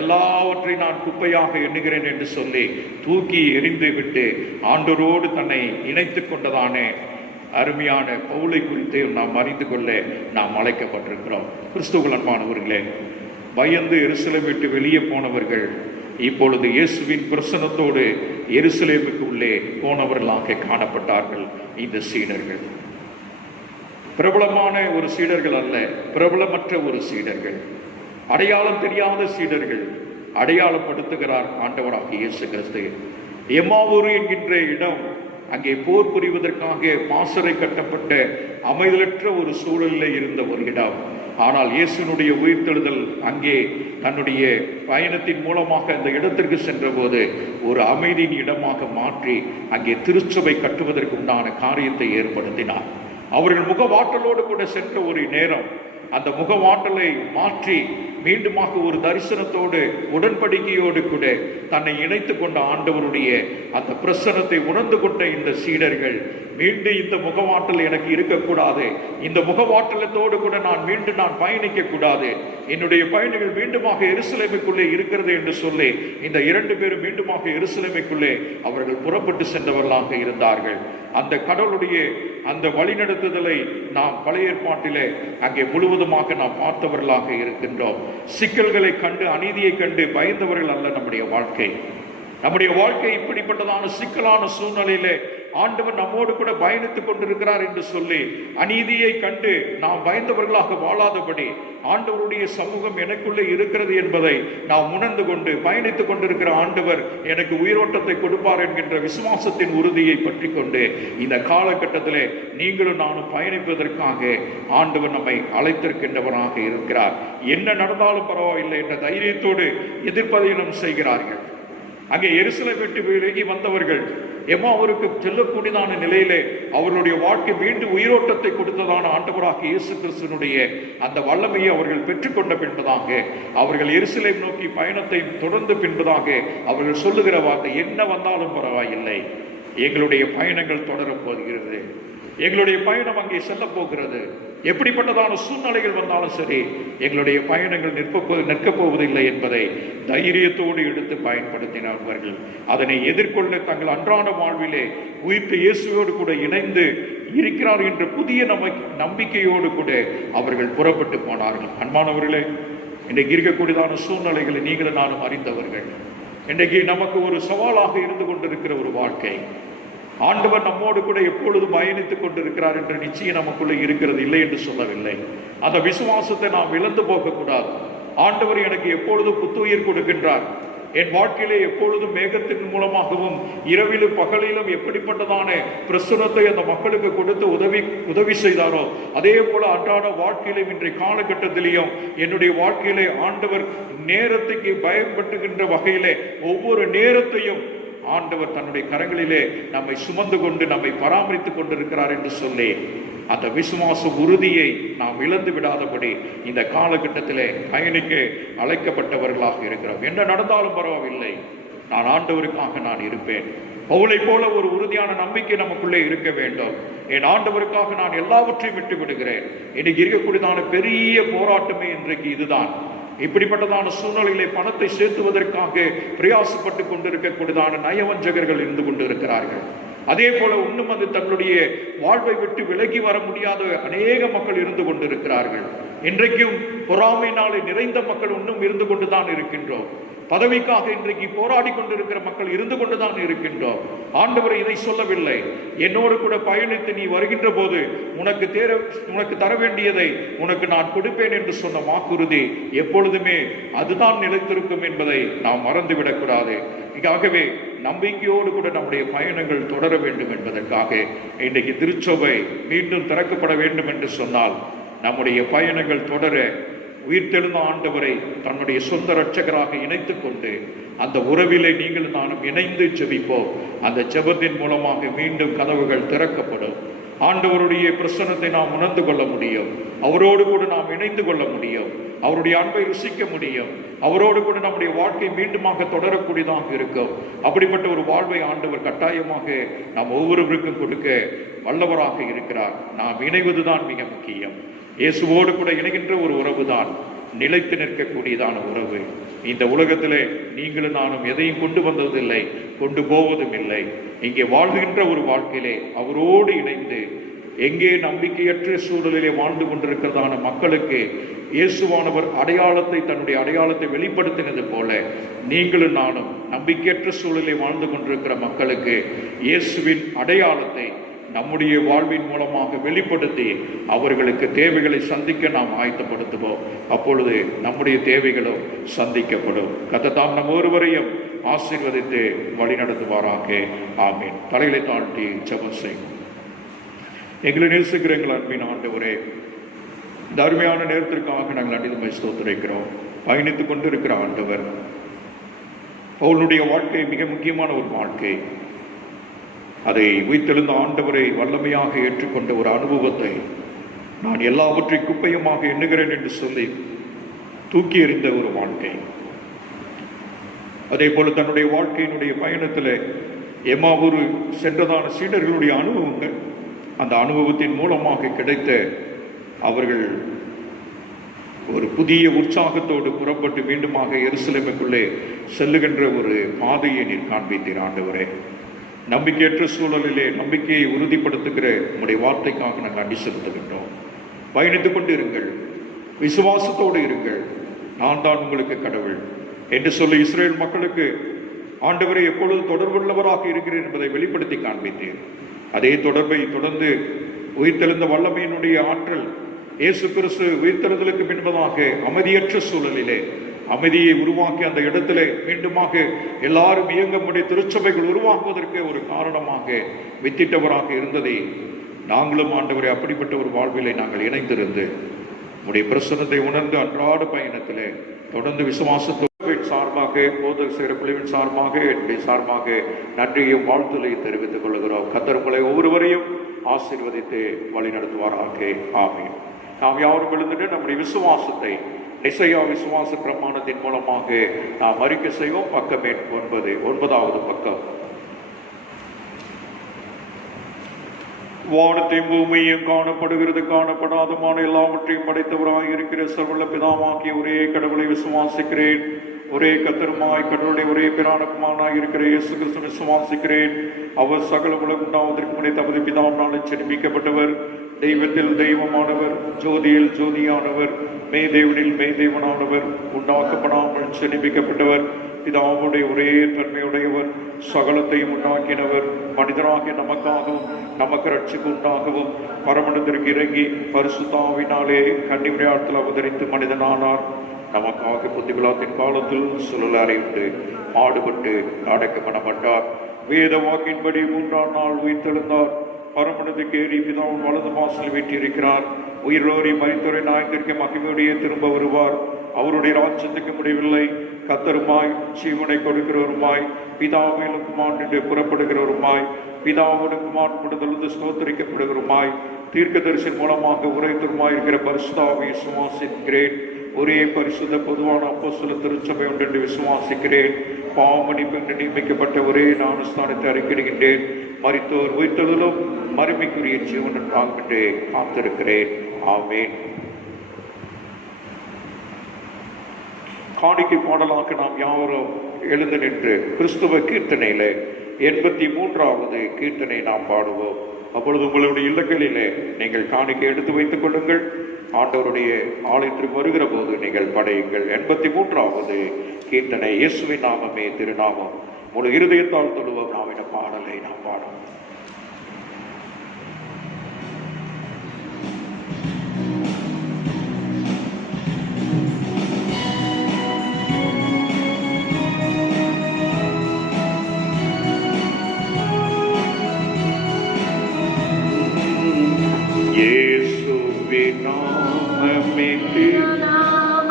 எல்லாவற்றையும் நான் குப்பையாக எண்ணுகிறேன் என்று சொல்லி தூக்கி எறிந்து விட்டு ஆண்டவரோடு தன்னை இணைத்துக் கொண்டதான அருமையான பவுலை குறித்து நாம் அறிந்து கொள்ள நாம் அழைக்கப்பட்டிருக்கிறோம். கிறிஸ்துவுக்குள் அன்பானவர்களே, பயந்து எருசலேமை விட்டு வெளியே போனவர்கள் இப்பொழுது இயேசுவின் பிரசன்னத்தோடு எருசலேமுக்கு உள்ளே போனவர்களாக காணப்பட்டார்கள். இந்த சீடர்கள் பிரபலமான ஒரு சீடர்கள் அல்ல, பிரபலமற்ற ஒரு சீடர்கள், அடையாளம் தெரியாத சீடர்கள். அடையாளப்படுத்துகிறார் ஆண்டவராக இயேசு கிறிஸ்து. எம்மாவூர் என்கின்ற இடம் அங்கே போர் புரிவதற்காக பாசறை கட்டப்பட்ட அமைதலற்ற ஒரு சூழலில் இருந்த ஒரு இடம். ஆனால் இயேசுனுடைய உயிர்த்தெழுதல் அங்கே தன்னுடைய பயணத்தின் மூலமாக அந்த இடத்திற்கு சென்ற போது ஒரு அமைதியின் இடமாக மாற்றி அங்கே திருச்சபை கட்டுவதற்கு உண்டான காரியத்தை ஏற்படுத்தினார். அவர்கள் முகவாட்டலோடு கூட சென்ற ஒரு நேரம் அந்த முகவாட்டலை மாற்றி மீண்டுமாக ஒரு தரிசனத்தோடு உடன்படிக்கையோடு கூட தன்னை இணைத்து கொண்ட ஆண்டவருடைய அந்த பிரசனத்தை உணர்ந்து கொண்ட இந்த சீடர்கள் மீண்டும் இந்த முகவாட்டல் எனக்கு இருக்கக்கூடாது, இந்த முகவாட்டலத்தோடு கூட மீண்டும் நான் பயணிக்க கூடாது, என்னுடைய பயணிகள் மீண்டுமாக எருசலேமுக்குள்ளே இருக்கிறது என்று சொல்லி இந்த 2 பேரும் மீண்டுமாக எருசலேமுக்குள்ளே அவர்கள் புறப்பட்டு சென்றவர்களாக இருந்தார்கள். அந்த கடவுளுடைய அந்த வழிநடத்துதலை நாம் பழைய ஏற்பாட்டிலே அங்கே முழுவதுமாக நாம் பார்த்தவர்களாக இருக்கின்றோம். சிக்கல்களை கண்டு அநீதியை கண்டு பயந்தவர்கள் அல்ல நம்முடைய வாழ்க்கை. நம்முடைய வாழ்க்கை இப்படிப்பட்டதான சிக்கலான சூழ்நிலையிலே ஆண்டவர் நம்மோடு கூட பயணித்துக் கொண்டிருக்கிறார் என்று சொல்லி அநீதியை கண்டு நாம் பயந்தவர்களாக வாழாதபடி ஆண்டவருடைய சமூகம் எனக்குள்ளே இருக்கிறது என்பதை நாம் உணர்ந்து கொண்டு பயணித்துக் கொண்டிருக்கிற ஆண்டவர் எனக்கு உயிரோட்டத்தை கொடுப்பார் என்கின்ற விசுவாசத்தின் உறுதியை பற்றி கொண்டு இந்த காலகட்டத்திலே நீங்களும் நானும் பயணிப்பதற்காக ஆண்டவர் நம்மை அழைத்திருக்கின்றவராக இருக்கிறார். என்ன நடந்தாலும் பரவாயில்லை என்ற தைரியத்தோடு எதிர்ப்பதையிலும் செய்கிறார்கள். அங்கே எருசலேமை விட்டு விலகி வந்தவர்கள் எம்மாவூருக்கு செல்லக்கூடியதான நிலையிலே அவர்களுடைய வாழ்க்கை மீண்டும் உயிரோட்டத்தை கொடுத்ததான ஆண்டவராக இயேசு கிறிஸ்துவினுடைய அந்த வல்லமையை அவர்கள் பெற்றுக்கொண்ட பின்பதாக அவர்கள் எருசலேம் நோக்கி பயணத்தை தொடர்ந்து பின்பதாக அவர்கள் சொல்லுகிற வார்த்தை, என்ன வந்தாலும் பரவாயில்லை, எங்களுடைய பயணங்கள் தொடரப் போகிறது, எங்களுடைய பயணம் அங்கே செல்ல போகிறது, எப்படிப்பட்டதான சூழ்நிலைகள் வந்தாலும் சரி எங்களுடைய பயணங்கள் நிற்கப் போவதில்லை என்பதை தைரியத்தோடு எடுத்து பயன்படுத்தினார்கள். அதனை எதிர்கொள்ள தங்கள் அன்றாட வாழ்விலே உயிர்த்த இயேசுவோடு கூட இணைந்து இருக்கிறார் என்ற புதிய நம்பிக்கையோடு கூட அவர்கள் புறப்பட்டு போனார்கள். அன்பானவர்களே, இன்றைக்கு இருக்கக்கூடியதான சூழ்நிலைகளை நீங்களும் நானும் அறிந்தவர்கள். இன்றைக்கு நமக்கு ஒரு சவாலாக இருந்து கொண்டிருக்கிற ஒரு வாழ்க்கை, ஆண்டவர் நம்மோடு கூட எப்பொழுதும் பயணித்துக் கொண்டிருக்கிறார் என்ற நிச்சயம் நமக்குள்ளே இருக்கிறது, இல்லை என்று சொல்லவில்லை. அந்த விசுவாசத்தை நாம் இழந்து போகக்கூடாது. ஆண்டவர் எனக்கு எப்பொழுதும் புத்துயிர் கொடுக்கின்றார். என் வாழ்க்கையிலே எப்பொழுதும் மேகத்தின் மூலமாகவும் இரவிலும் பகலிலும் எப்படிப்பட்டதான பிரசுரத்தை அந்த மக்களுக்கு கொடுத்து உதவி செய்தாரோ அதே போல அன்றாட வாழ்க்கையிலும் இன்றைய காலகட்டத்திலேயும் என்னுடைய வாழ்க்கையிலே ஆண்டவர் நேரத்துக்கு பயன்படுத்துகின்ற வகையிலே ஒவ்வொரு நேரத்தையும் ஆண்டவர் தன்னுடைய கரங்களிலே நம்மை சுமந்து கொண்டு நம்மை பராமரித்துக் கொண்டிருக்கிறார் என்று சொல்லி அந்த விசுவாச உறுதியை நாம் இழந்து விடாதபடி இந்த காலகட்டத்திலே பயணிக்க அழைக்கப்பட்டவர்களாக இருக்கிறோம். என்ன நடந்தாலும் பரவாயில்லை, நான் ஆண்டவருக்காக நான் இருப்பேன். பவுலை போல ஒரு உறுதியான நம்பிக்கை நமக்குள்ளே இருக்க வேண்டும். என் ஆண்டவருக்காக நான் எல்லாவற்றையும் விட்டு விடுகிறேன். இன்னைக்கு இருக்கக்கூடியதான பெரிய போராட்டமே இன்றைக்கு இதுதான். இப்படிப்பட்டதான சூழ்நிலையிலே பணத்தை சேர்த்துவதற்காக பிரயாசப்பட்டு கொண்டிருக்கக்கூடியதான நயவஞ்சகர்கள் இருந்து கொண்டிருக்கிறார்கள். அதே போல இன்னும் அது தங்களுடைய வாழ்வை விட்டு விலகி வர முடியாத அநேக மக்கள் இருந்து கொண்டிருக்கிறார்கள். இன்றைக்கும் பொறாமையினாலே நிறைந்த மக்கள் இன்னும் இருந்து கொண்டுதான் இருக்கின்றோம். பதவிக்காக இன்றைக்கு போராடி கொண்டிருக்கிற மக்கள் இருந்து கொண்டுதான் இருக்கின்றோம். ஆண்டவர் இதை சொல்லவில்லை. என்னோடு கூட பயணித்து நீ வருகின்ற போது உனக்கு தர வேண்டியதை உனக்கு நான் கொடுப்பேன் என்று சொன்ன வாக்குறுதி எப்பொழுதுமே அதுதான் நிலைத்திருக்கும் என்பதை நாம் மறந்துவிடக் கூடாது. ஆகவே நம்பிக்கையோடு கூட நம்முடைய பயணங்கள் தொடர வேண்டும் என்பதற்காக இன்றைக்கு திருச்சபை மீண்டும் திறக்கப்பட வேண்டும் என்று சொன்னால் நம்முடைய பயணங்கள் தொடர உயிர்த்தெழுந்த ஆண்டவரை தன்னுடைய சொந்த இரட்சகராக இணைத்துக் கொண்டு அந்த உறவிலே நீங்கள் நானும் இணைந்து ஜெபிப்போம். அந்த ஜெபத்தின் மூலமாக மீண்டும் கதவுகள் திறக்கப்படும். ஆண்டவருடைய பிரசன்னத்தை நாம் உணர்ந்து கொள்ள முடியும். அவரோடு கூட நாம் இணைந்து கொள்ள முடியும். அவருடைய அன்பை ருசிக்க முடியும். அவரோடு கூட நம்முடைய வாழ்க்கை மீண்டுமாக தொடரக்கூடியதாக இருக்கும். அப்படிப்பட்ட ஒரு வாழ்வை ஆண்டவர் கட்டாயமாக நாம் ஒவ்வொருவருக்கும் கொடுக்க வல்லவராக இருக்கிறார். நாம் இணைவதுதான் மிக முக்கியம். இயேசுவோடு கூட இணைகின்ற ஒரு உறவு தான் நிலைத்து நிற்கக்கூடியதான உறவு. இந்த உலகத்திலே நீங்களும் நானும் எதையும் கொண்டு வந்ததில்லை, கொண்டு போவதும் இல்லை. இங்கே வாழ்கின்ற ஒரு வாழ்க்கையிலே அவரோடு இணைந்து எங்கே நம்பிக்கையற்ற சூழலிலே வாழ்ந்து கொண்டிருக்கிறதான மக்களுக்கு இயேசுவானவர் அடையாளத்தை, தன்னுடைய அடையாளத்தை வெளிப்படுத்தினது போல நீங்களும் நானும் நம்பிக்கையற்ற சூழலிலே வாழ்ந்து கொண்டிருக்கிற மக்களுக்கு இயேசுவின் அடையாளத்தை நம்முடைய வாழ்வின் மூலமாக வெளிப்படுத்தி அவர்களுக்கு தேவைகளை சந்திக்க நாம் ஆயத்தப்படுத்துவோம். அப்பொழுது நம்முடைய தேவைகளும் சந்திக்கப்படும். கர்த்தர் நம் ஒருவரையும் ஆசீர்வதித்து வழிநடத்துவாராக. ஆமீன். தலைகளை தாழ்த்தி ஜெபம் செய்வோம். எங்களை நேசிக்கிற எங்கள் அன்பின் ஆண்டவரே, இந்த அருமையான நேரத்திற்காக நாங்கள் அடிமை ஸ்தோத்திரிக்கிறோம். பயணித்துக் கொண்டிருக்கிற ஆண்டவர், அவளுடைய வாழ்க்கை மிக முக்கியமான ஒரு வாழ்க்கை. அதை உயிர்த்தெழுந்த ஆண்டவரை வல்லமையாக ஏற்றுக்கொண்ட ஒரு அனுபவத்தை நான் எல்லாவற்றையும் குப்பையமாக எண்ணுகிறேன் என்று சொல்லி தூக்கி எறிந்த ஒரு வாழ்க்கை. அதே போல தன்னுடைய வாழ்க்கையினுடைய பயணத்தில் எம்மாவூர் சென்றதான சீடர்களுடைய அனுபவங்கள், அந்த அனுபவத்தின் மூலமாக கிடைத்த அவர்கள் ஒரு புதிய உற்சாகத்தோடு புறப்பட்டு மீண்டுமாக எருசலேமுக்குள்ளே செல்லுகின்ற ஒரு பாதையை நீர் காண்பித்தீர் ஆண்டவரே. நம்பிக்கையற்ற சூழலிலே நம்பிக்கையை உறுதிப்படுத்துகிற உங்களுடைய வார்த்தைக்காக நாங்கள் நன்றி செலுத்துகின்றோம். பயணித்துக் கொண்டு இருங்கள், விசுவாசத்தோடு இருங்கள். நான் தான் உங்களுக்கு கடவுள் என்று சொல்லி இஸ்ரேல் மக்களுக்கு ஆண்டவரை எப்பொழுது தொடர்புள்ளவராக இருக்கிறேன் என்பதை வெளிப்படுத்தி காண்பித்தீர். அதே தொடர்பை தொடர்ந்து உயிர்த்தெழுந்த வல்லமையினுடைய ஆற்றல் இயேசு கிறிஸ்து உயிர்த்தெழுதலுக்கு பின்பதாக அமைதியற்ற சூழலிலே அமைதியை உருவாக்கி அந்த இடத்திலே மீண்டுமாக எல்லாரும் இயங்கும்படி திருச்சபைகள் உருவாக்குவதற்கு ஒரு காரணமாக வித்திட்டவராக இருந்ததை நாங்களும் ஆண்டவரை அப்படிப்பட்ட ஒரு வாழ்விலை நாங்கள் இணைந்திருந்து உடைய பிரசன்னத்தை உணர்ந்து அன்றாட பயணத்திலே தொடர்ந்து விசுவாசத்தோடு சார்பாக போதல் செய்கிற குழுவின் சார்பாக என்னுடைய சார்பாக நன்றியும் வாழ்த்துலையும் தெரிவித்துக் கொள்கிறோம். கர்த்தர் உங்களை ஒவ்வொருவரையும் ஆசீர்வதித்து வழி நடத்துவாராக. ஆமென். நாம் யாரும் எழுந்துட்டு நம்முடைய விசுவாசத்தை நிசையா விசுவாச பிரமாணத்தின் மூலமாக நாம் அறிக்கை செய்வோம். பக்கம் 9வது பக்கம். வானத்தையும் பூமியையும் காணப்படுகிறது காணப்படாதமான எல்லாவற்றையும் படைத்தவராக இருக்கிற சர்வல்ல பிதாவாகிய ஒரே கடவுளை விசுவாசிக்கிறேன். ஒரே கர்த்தருமாய் கடவுளுடைய ஒரே பிராணகுமாரனாய் இருக்கிற இயேசு கிறிஸ்து விசுவாசிக்கிறேன். அவர் சகல உலகம் உண்டாவதற்கு முன்னே தமது பிதாவினாலே ஜெனிப்பிக்கப்பட்டவர், தெய்வத்தில் தெய்வமானவர், ஜோதியில் ஜோதியானவர், மெய்தேவனில் மெய்தேவனானவர், உண்டாக்கப்படாமல் ஜெனிப்பிக்கப்பட்டவர், பிதாவுடைய ஒரே தன்மையுடையவர், சகலத்தையும் உண்டாக்கினவர், மனிதனாகிய நமக்காகவும் நமக்கு ரட்சிக்கு உண்டாகவும் பரமண்டத்திற்கு இறங்கி பரிசுத்தாவினாலே கன்னிமரியாத்தில் அவதரித்து மனிதனானார். நமக்காக புத்திகுலாத்தின் காலத்தில் சுழல் அறையுண்டு பாடுபட்டு அடக்கப்படப்பட்டார். வேத வாக்கின்படி 3ஆம் நாள் உயிர்த்தெழுந்தார். பரமண்டத்துக்கு ஏறி பிதாவின் வலது வாசல் வீற்றிருக்கிறார். உயிரோரி மரித்தோரை நாயத்திற்கு மகிமையுடைய திரும்ப வருவார். அவருடைய ராஜ்யத்துக்கு முடிவில்லை. கர்த்தருமாய் ஜீவனை கொடுக்கிறவருமாய் பிதாவிலும் குமாரனுக்கு புறப்படுகிறவருமாய் பிதாவோடு குமாரப்படுதலுக்கு ஸ்தோத்திரிக்கப்படுகிறவருமாய் தீர்க்க தரிசன மூலமாக உரைத்தருமாய் இருக்கிற பரிசுத்தாவை விசுவாசிக்கிறேன். ஒரே பரிசுத்த பொதுவான அப்போஸ்தல திருச்சபை ஒன்று என்று விசுவாசிக்கிறேன். பாவமன்னிப்பு என்று நியமிக்கப்பட்ட ஒரே ஞானஸ்தானத்தை அறிக்கையிடுகின்றேன். மரித்தோர் உயிர்த்தெழுதலும் மறுமைக்குரிய ஜீவனும் என்று காத்திருக்கிறேன். ஆமென். காணிக்கை பாடலாக நாம் யாவரும் எழுந்து நின்று கிறிஸ்துவ கீர்த்தனையில 83வது கீர்த்தனை நாம் பாடுவோம். அப்பொழுது உங்களுடைய இல்லங்களிலே நீங்கள் காணிக்கை எடுத்து வைத்துக் கொள்ளுங்கள். ஆண்டவருடைய ஆலயத்திற்கு வருகிற போது நீங்கள் படையுங்கள். 83வது கீர்த்தனை. இயேசுவின் நாமமே திருநாமம். முழு இருதயத்தால் தொழுவோம். நாம் என பாடலை நாம் பாடுவோம். நாமமே திருநாமம்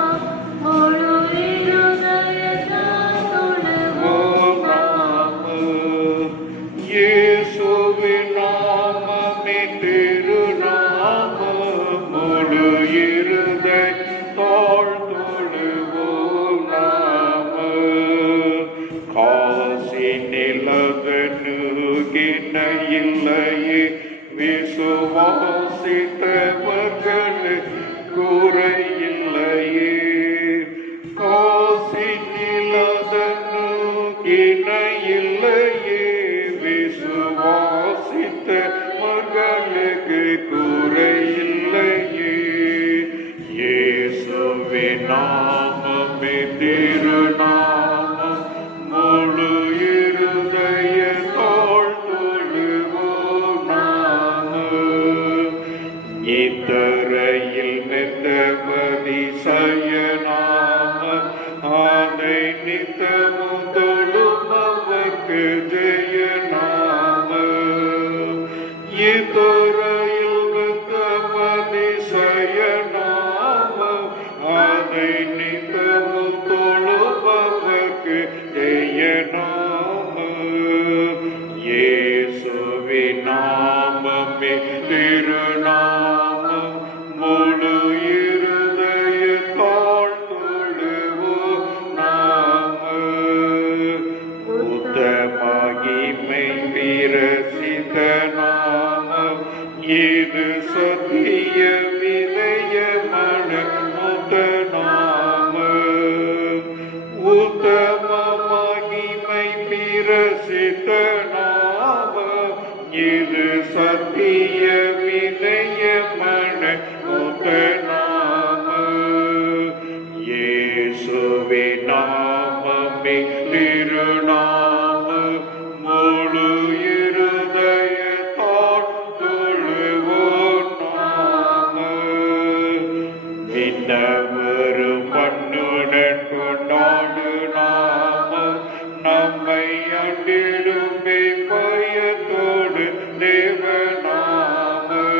வாசித்தவர்களுக்கு குறையில்லையே. காசினில் அதனும் இணையில்லையே. விசுவாசித்த மகளுக்கு குறையில்லையே. இயேசுவின் நாமமே திருநாமம். முழு இருதயத்தோள் தொழுவோம் நாமம். இத்தரையில் மெத்தவதி சயநாமம். அதை நித்தமும் தொழும் அவர்க்கு ஜெயநாமம். இத்தரையில் மெத்தவதி சயநாமம். அதை நித்தமும் தொழும் அவர்க்கு ஜெயநாமம். இயேசுவின் நாமமே திருநாமம். முழு இருதயத்தால் தொழுவோம் நாமம். உத்தமகிமை பிரசித்த நாமம். இது சத்திய விதயமான முத்த நாமம். உத்தம மகிமை பிரசித்த நாமம். இது சத்திய விதயமான முத்த நாமம். இயேசுவின் நாமமே திருநாமம். முழு இருதயத்தால் தொழுவோம் நாமம். விண்ணவரும் மண்ணுடன் கொண்டாடு நாமம். நம்மை அண்டிடுமே பயத்தோடு தேவநாமம்.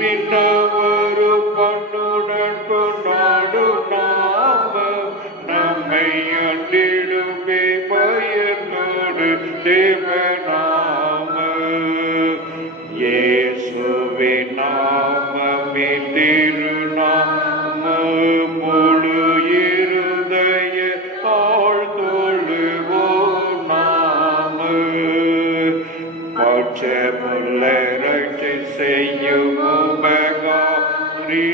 விண்ணவரும் மண்ணுடன் கொண்டாடு நாமம். நம்மை அண்டிடுமே பயத்தோடு தேவநாமம். இயேசுவின் நாமமே திருநாமம். முழு இருதயத்தால் தொழுவோம் நாமம். பட்சமுள்ள ரட்சை செய்யும் உபகாரி.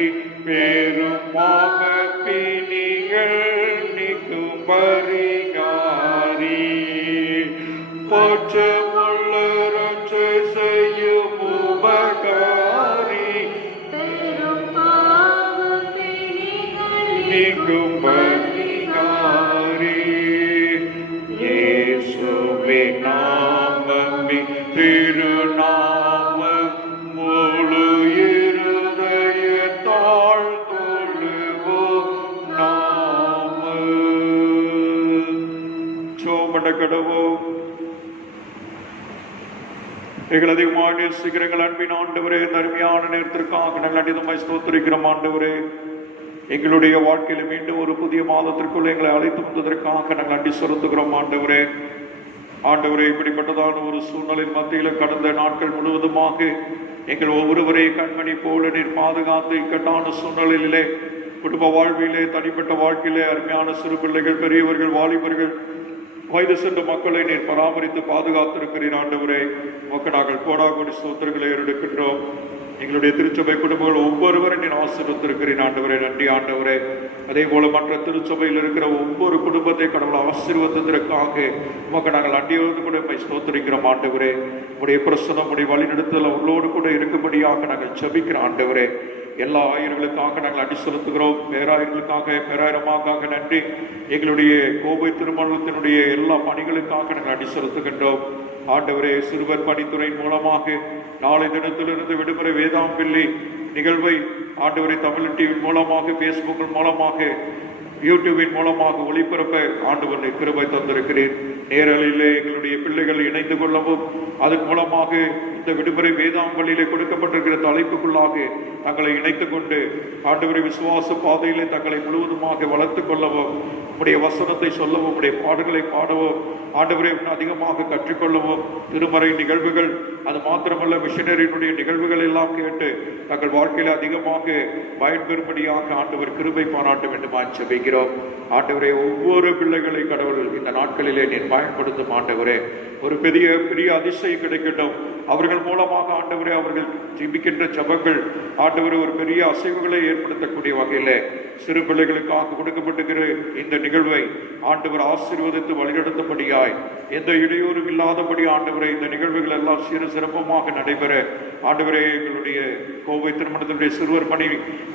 பெரும் பாவ பிணிகள் நீக்கும் பரிகாரி. பட்சமுள்ள ரட்சை செய்யும் உபகாரி. நீக்கும் பரிகாரி. இயேசுவின் நாமமே திருநாமம். முழு இருதயத்தால் தொழுவோம் நாமம். சோமட கடவோம். எங்கள் அதிகமாக நேசிக்கிறங்கள் அன்பின் ஆண்டவரே, இந்த அருமையான நேரத்திற்காக நாங்கள் அடிதமாய் ஸ்தோத்திரிக்கிறோம் ஆண்டவரே. எங்களுடைய வாழ்க்கையில மீண்டும் ஒரு புதிய மாதத்திற்குள் எங்களை அழைத்து வந்ததற்காக நாங்கள் நன்றி செலுத்துகிறோம் ஆண்டவரே. ஆண்டவரே, இப்படிப்பட்டதான ஒரு சூழ்நிலையின் மத்தியில் கடந்த நாட்கள் முழுவதுமாக எங்கள் ஒவ்வொருவரையும் கண்மணி போல நீர் பாதுகாத்து இக்கட்டான சூழ்நிலையிலே, குடும்ப வாழ்விலே, தனிப்பட்ட வாழ்க்கையிலே அருமையான சிறு பிள்ளைகள், பெரியவர்கள், வாலிபர்கள், வயது சென்ற மக்களை நீர் பராமரித்து பாதுகாத்திருக்கிறீர் ஆண்டவரே. உமக்கு நாங்கள் கோடாகோடி ஸ்தோத்திரங்களை எடுக்கின்றோம். எங்களுடைய திருச்சபை குடும்பங்கள் ஒவ்வொருவரும் நீர் ஆசீர்வதித்திருக்கிறீர் ஆண்டவரே. நன்றி ஆண்டவரே. அதே போல மற்ற திருச்சபையில் இருக்கிற ஒவ்வொரு குடும்பத்தை கடவுள் ஆசீர்வதித்ததற்காக உமக்கு நாங்கள் நன்றியோடு கூட ஸ்தோத்திரிக்கிறோம் ஆண்டவரே. உடைய பிரசனம், உடைய வழிநடத்தல் அவர்களோடு கூட இருக்கும்படியாக நாங்கள் ஜெபிக்கிறோம் ஆண்டவரே. எல்லா ஆயர்களுக்காக நாங்கள் அடி செலுத்துகிறோம். பேராயர்களுக்காக, பேராயிரமாக்காக நன்றி. எங்களுடைய கோவை திருமணத்தினுடைய எல்லா பணிகளுக்காக நாங்கள் அடி செலுத்துகின்றோம் ஆண்டவரே. சிறுவர் பணித்துறை மூலமாக நாளை தினத்திலிருந்து விடுமுறை வேதாம்பிள்ளி நிகழ்வை ஆண்டவரை தமிழ் டிவி மூலமாக, பேஸ்புக்கின் மூலமாக, யூடியூபின் மூலமாக ஒளிபரப்ப ஆண்டவரை கிருபை தந்திருக்கிறேன். நேரலிலே எங்களுடைய பிள்ளைகள் இணைந்து கொள்ளவும், அதன் மூலமாக இந்த விடுமுறை வேதாம்பள்ளியிலே கொடுக்கப்பட்டிருக்கிற தலைப்புக்குள்ளாக தங்களை இணைத்துக் கொண்டு ஆண்டவரை விசுவாச பாதையிலே தங்களை முழுவதுமாக வளர்த்துக் கொள்ளவும், உடைய வசனத்தை சொல்லவும், உடைய பாடல்களை பாடவும், ஆண்டவரை அதிகமாக கற்றுக்கொள்ளவும், திருமறை நிகழ்வுகள், அது மாத்திரமல்ல மிஷனரியினுடைய நிகழ்வுகள் எல்லாம் கேட்டு தங்கள் வாழ்க்கையில் அதிகமாக பயன்பெறும்படியாக ஆண்டவர் கிருபை பாராட்ட வேண்டுமா ஜெபிக்கிறோம். ஆண்டவரே, ஒவ்வொரு பிள்ளைகளை கடவுள் இந்த நாட்களிலே நீர் பயன்படுத்தும் ஆண்டவரே. ஒரு பெரிய அதிசயம் கிடைக்கட்டும். அவர்கள் மூலமாக ஆண்டவரே அவர்கள் ஜெபிக்கின்ற ஜெபங்கள் ஆண்டவரே ஒரு பெரிய அசைவுகளை ஏற்படுத்தக்கூடிய வகையில் சிறு பிள்ளைகளுக்காக கொடுக்கப்பட்டிருக்கிற இந்த நிகழ்வை ஆண்டவர் ஆசீர்வதித்து வழிநடத்தபடியாய் எந்த இடையூறும் இல்லாதபடி ஆண்டவரே இந்த நிகழ்வுகள் எல்லாம் சிறப்பாக நடைபெற ஆண்டவரே எங்களுடைய கோவை திருமணத்தினுடைய சிறுவர் பணி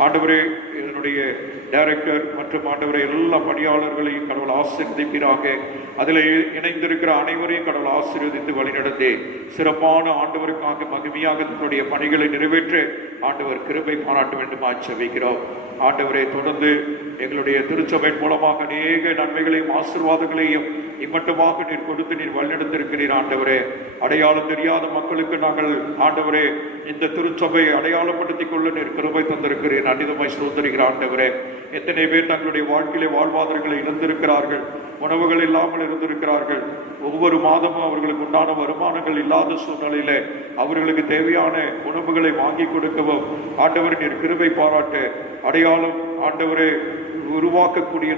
ஆண்டவரே இதனுடைய டைரக்டர் மற்றும் ஆண்டவரே எல்லா பணியாளர்களையும் கடவுள் ஆசீர்வதிப்பீராக. அதில் இணைந்திருக்கிற அனைவரையும் கடவுள் ஆசீர்வதித்து வழிநடத்தி சிறப்பான ஆண்டவருக்காக மகிமையாக தன்னுடைய பணிகளை நிறைவேற்ற ஆண்டவர் கிருபை பாராட்ட வேண்டுமா செபிக்கிறோம். ஆண்டவரை தொடர்ந்து எங்களுடைய திருச்சபை மூலமாக அநேக நன்மைகளையும் ஆசீர்வாதங்களையும் இம்மட்டமாக நீர் கொடுத்து நீர் வழிநடத்திருக்கிறீர். ஆண்டவரே அடையாளம் தெரியாத மக்களுக்கு நாங்கள் ஆண்டவரே இந்த திருச்சபை அடையாளப்படுத்திக் கொள்ள நீர் கிருபை தந்திருக்கிறீர். அனிதமாய் ஸ்தோத்திரிக்கிற ஆண்டவரே, எத்தனை பேர் தங்களுடைய வாழ்க்கையிலே வாழ்வாதாரங்களை இழந்திருக்கிறார்கள், உணவுகள் இல்லாமல் இருந்திருக்கிறார்கள். ஒவ்வொரு மாதமும் அவர்களுக்கு உண்டான வருமானங்கள் இல்லாத சூழ்நிலையில அவர்களுக்கு தேவையான உணவுகளை வாங்கி கொடுக்கவும் ஆண்டவர் நீர் கிருபை பாராட்ட அடையாளம் ஆண்டவரே உருவாக்கக்கூடிய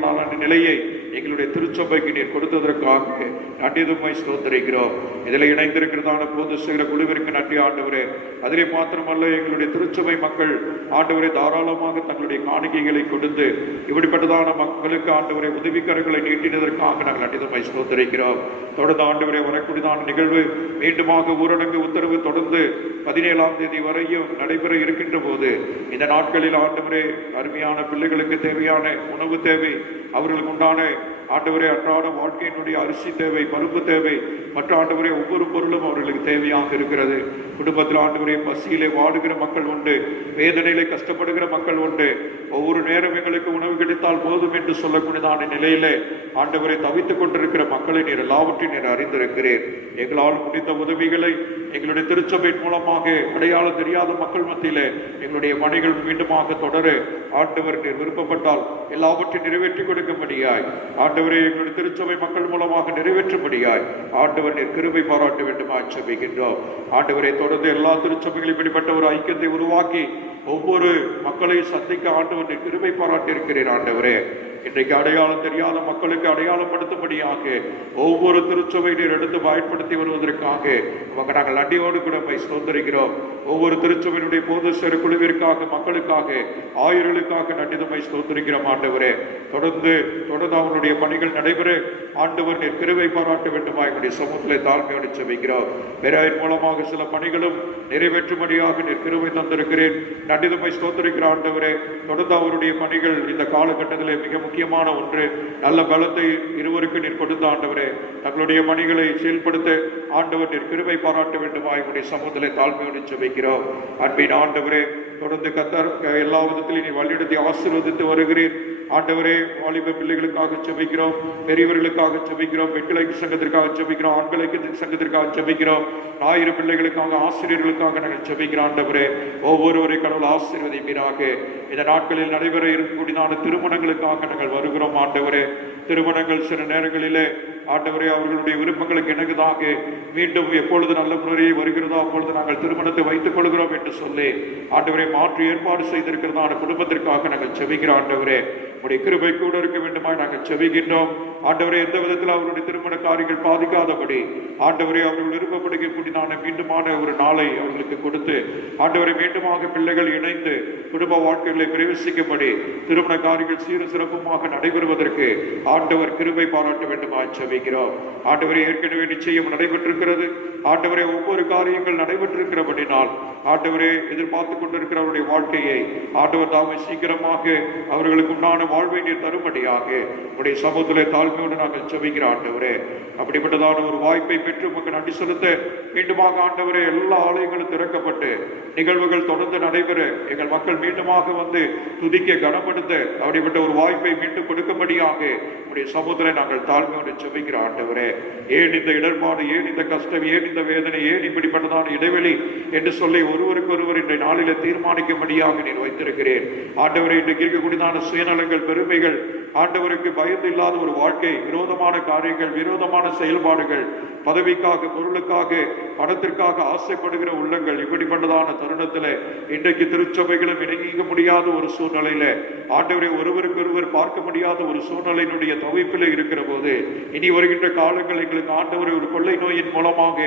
நிலையை எங்களுடைய திருச்சபைக்கு நீர் கொடுத்ததற்காக நன்றிதுமாய் ஸ்தோத்திரிக்கிறோம். இதில் இணைந்திருக்கிறதான போது செய்கிற குழுவிற்கு நன்றி ஆண்டவரே. அதிலே மாத்திரமல்ல, எங்களுடைய திருச்சபை மக்கள் ஆண்டவரை தாராளமாக தங்களுடைய காணிக்கைகளை கொடுத்து இப்படிப்பட்டதான மக்களுக்கு ஆண்டவரை உதவிக்கரங்களை நீட்டினதற்காக நாங்கள் நன்றிதுமாய் ஸ்தோத்திரிக்கிறோம். தொடர்ந்து ஆண்டவரை வரக்கூடியதான நிகழ்வு மீண்டுமாக ஊரடங்கு உத்தரவு தொடர்ந்து 17ஆம் தேதி வரையும் நடைபெற இருக்கின்ற போது இந்த நாட்களில் ஆண்டவரே அருமையான பிள்ளைகளுக்கு தேவையான உணவு தேவை, அவர்களுக்கு உண்டான ஆண்டவரே அன்றாட வாழ்க்கையினுடைய அரிசி தேவை, பருப்பு தேவை, மற்ற ஆண்டவரே ஒவ்வொரு பொருளும் அவர்களுக்கு தேவையாக இருக்கிறது. குடும்பத்தில் ஆண்டவரே பசியிலே வாடுகிற மக்கள் உண்டு, வேதனையிலே கஷ்டப்படுகிற மக்கள் உண்டு. ஒவ்வொரு நேரம் எங்களுக்கு உணவு கிடைத்தால் போதும் என்று சொல்லக்கூடியதான நிலையிலே ஆண்டவரை தவித்துக் கொண்டிருக்கிற மக்களை நீர் எல்லாவற்றையும் நீர் அறிந்திருக்கிறேன். எங்களால் முடிந்த உதவிகளை எங்களுடைய திருச்சபை மூலமாக அடையாளம் தெரியாத மக்கள் மத்தியிலே எங்களுடைய பணிகள் மீண்டுமாக தொடர ஆண்டவர் நீர் விருப்பப்பட்டால் எல்லாவற்றையும் நிறைவேற்றி கொடுக்கும்படியாய் ஆண்டவரே எங்களுடைய திருச்சபை மக்கள் மூலமாக நிறைவேற்றும்படியாய் ஆண்டவர் நீர் கிருபை பாராட்ட வேண்டுமா ஜெபிக்கின்றோம். ஆண்டவரை தொடர்ந்து எல்லா திருச்சபைகளும் இப்படிப்பட்ட ஒரு ஐக்கியத்தை உருவாக்கி ஒவ்வொரு மக்களையும் சந்திக்க ஆண்டவர் நீர் கிருபை பாராட்டி இருக்கிறீர். ஆண்டவரே இன்றைக்கு அடையாளம் தெரியாத மக்களுக்கு அடையாளப்படுத்தும்படியாக ஒவ்வொரு திருச்சபை நீர் எடுத்து பயன்படுத்தி வருவதற்காக நாங்கள் நன்றியோடு கூட ஸ்தோத்திரிக்கிறோம். ஒவ்வொரு திருச்சபையினுடைய பொது சிறு குழுவிற்காக மக்களுக்காக ஆயிரங்களுக்காக நன்றிதமை ஸ்தோத்திரிக்கிறோம். ஆண்டவரே தொடர்ந்து அவர்களுடைய பணிகள் நடைபெற ஆண்டவர் நீர் கிருபை பாராட்ட வேண்டுமா எங்களுடைய சமூகத்திலே தாழ்மையோடு ஜெபிக்கிறோம். பேராயர் மூலமாக சில பணிகளும் நிறைவேற்றும்படியாக நீர் கிருபை தந்திருக்கிறேன். நன்றிதமை ஸ்தோத்திரிக்கிற ஆண்டவரே, தொடர்ந்து அவருடைய பணிகள் இந்த காலகட்டத்திலே மிக முக்கியமான ஒன்று. நல்ல பலத்தை இருவருக்கு நீர் கொடுத்த ஆண்டவரே, தங்களுடைய பணிகளை செயல்படுத்த ஆண்டவர் நீர் கிருபை பாராட்ட வேண்டுமா எங்களுடைய சமூகத்திலே தாழ்மையோடு ஜெபிக்கிறோம். அன்பின் ஆண்டவரே, தொடர்ந்து கர்த்தர் எல்லா விதத்திலும் நீ வழிநடத்தி ஆசீர்வதித்து வருகிறீர். ஆண்டவரே வாலிப பிள்ளைகளுக்காக ஜெபிக்கிறோம், பெரியவர்களுக்காக ஜெபிக்கிறோம், பெண்களுக்கு சங்கத்திற்காக ஜெபிக்கிறோம், ஆண்களுக்கு சங்கத்திற்காக ஜெபிக்கிறோம், ஞாயிறு பிள்ளைகளுக்காக ஆசிரியர்களுக்காக நாங்கள் ஜெபிக்கிறோம். ஆண்டவரே ஒவ்வொருவரை கடவுள் ஆசீர்வதிப்பீராக. இந்த நாட்களில் நடைபெற இருக்கக்கூடியதான திருமணங்களுக்காக நாங்கள் வருகிறோம். ஆண்டவரே திருமணங்கள் சில நேரங்களிலே ஆண்டவரே அவர்களுடைய விருப்பங்களுக்கு இணங்குதாக மீண்டும் எப்பொழுது நல்ல முறையை வருகிறதோ அப்பொழுது நாங்கள் திருமணத்தை வைத்துக் கொள்கிறோம் என்று சொல்லி ஆண்டவரை மாற்றி ஏற்பாடு செய்திருக்கிறதான குடும்பத்திற்காக நாங்கள் ஜெபிக்கிறோம். ஆண்டவரே உடைய கிருபை கூட இருக்க வேண்டுமா நாங்கள் ஜெபிக்கின்றோம். ஆண்டவரே எந்த விதத்தில் அவருடைய திருமண காரியங்கள் பாதிக்காதபடி ஆண்டவரே அவர்கள் விருப்பப்படுத்தக்கூடியதான மீண்டுமான ஒரு நாளை அவர்களுக்கு கொடுத்து ஆண்டவரை மீண்டுமாக பிள்ளைகள் இணைந்து குடும்ப வாழ்க்கைகளை பிரவேசிக்கப்படி திருமண காரியங்கள் சீர சிறப்புமாக நடைபெறுவதற்கு ஆண்டவர் கிருபை பாராட்ட வேண்டுமா ஜெபிக்கிறோம். ஆண்டவரை ஏற்கனவே நிச்சயம் நடைபெற்றிருக்கிறது. ஆண்டவரை ஒவ்வொரு காரியங்கள் நடைபெற்றிருக்கிறபடினால் ஆண்டவரே எதிர்பார்த்து கொண்டிருக்கிறவருடைய வாழ்க்கையை ஆண்டவர் தாமே சீக்கிரமாக அவர்களுக்கு உண்டான வாழ்வை நீர் தரும்படியாக உடைய சமூகத்திலே தாழ்மையோடு நாங்கள் ஜெபிக்கிற ஆண்டவரே, அப்படிப்பட்டதான ஒரு வாய்ப்பை பெற்று உங்களுக்கு நன்றி செலுத்த மீண்டுமாக ஆண்டவரே எல்லா ஆலயங்களும் திறக்கப்பட்டு நிகழ்வுகள் தொடர்ந்து நடைபெற எங்கள் மக்கள் மீண்டுமாக வந்து துதிக்க கனப்படுத்த அப்படிப்பட்ட ஒரு வாய்ப்பை மீண்டும் கொடுக்கும்படியாக உடைய சமூகத்திலே நாங்கள் தாழ்மையோடு ஜெபிக்கிற ஆண்டவரே, ஏன் இந்த இடர்பாடு, ஏன் இந்த கஷ்டம், ஏன் இந்த வேதனை, ஏன் இப்படிப்பட்டதான இடைவெளி என்று சொல்லி ஒருவருக்கு ஒருவர் இன்றைய நாளில தீர்மானிக்கும்படியாக நீர் வைத்திருக்கிறேன். ஆண்டவரை இன்றைக்கு இருக்கக்கூடியதான சுயநலங்கள், பெருமைகள், ஆண்டவருக்கு பயந்து இல்லாத ஒரு வாழ்க்கை, விரோதமான காரியங்கள், விரோதமான செயல்பாடுகள், பதவிக்காக, பொருளுக்காக, பணத்திற்காக ஆசைப்படுகிற உள்ளங்கள், இப்படிப்பட்டதான தருணத்துல இன்றைக்கு திருச்சபைகளும் இணங்க முடியாத ஒரு சூழ்நிலையில ஆண்டவரை ஒருவருக்கு ஒருவர் பார்க்க முடியாத ஒரு சூழ்நிலையினுடைய தவிப்பில் இருக்கிற போது இனி வருகின்ற காலங்கள் எங்களுக்கு ஆண்டவரை ஒரு கொள்ளை நோயின் மூலமாக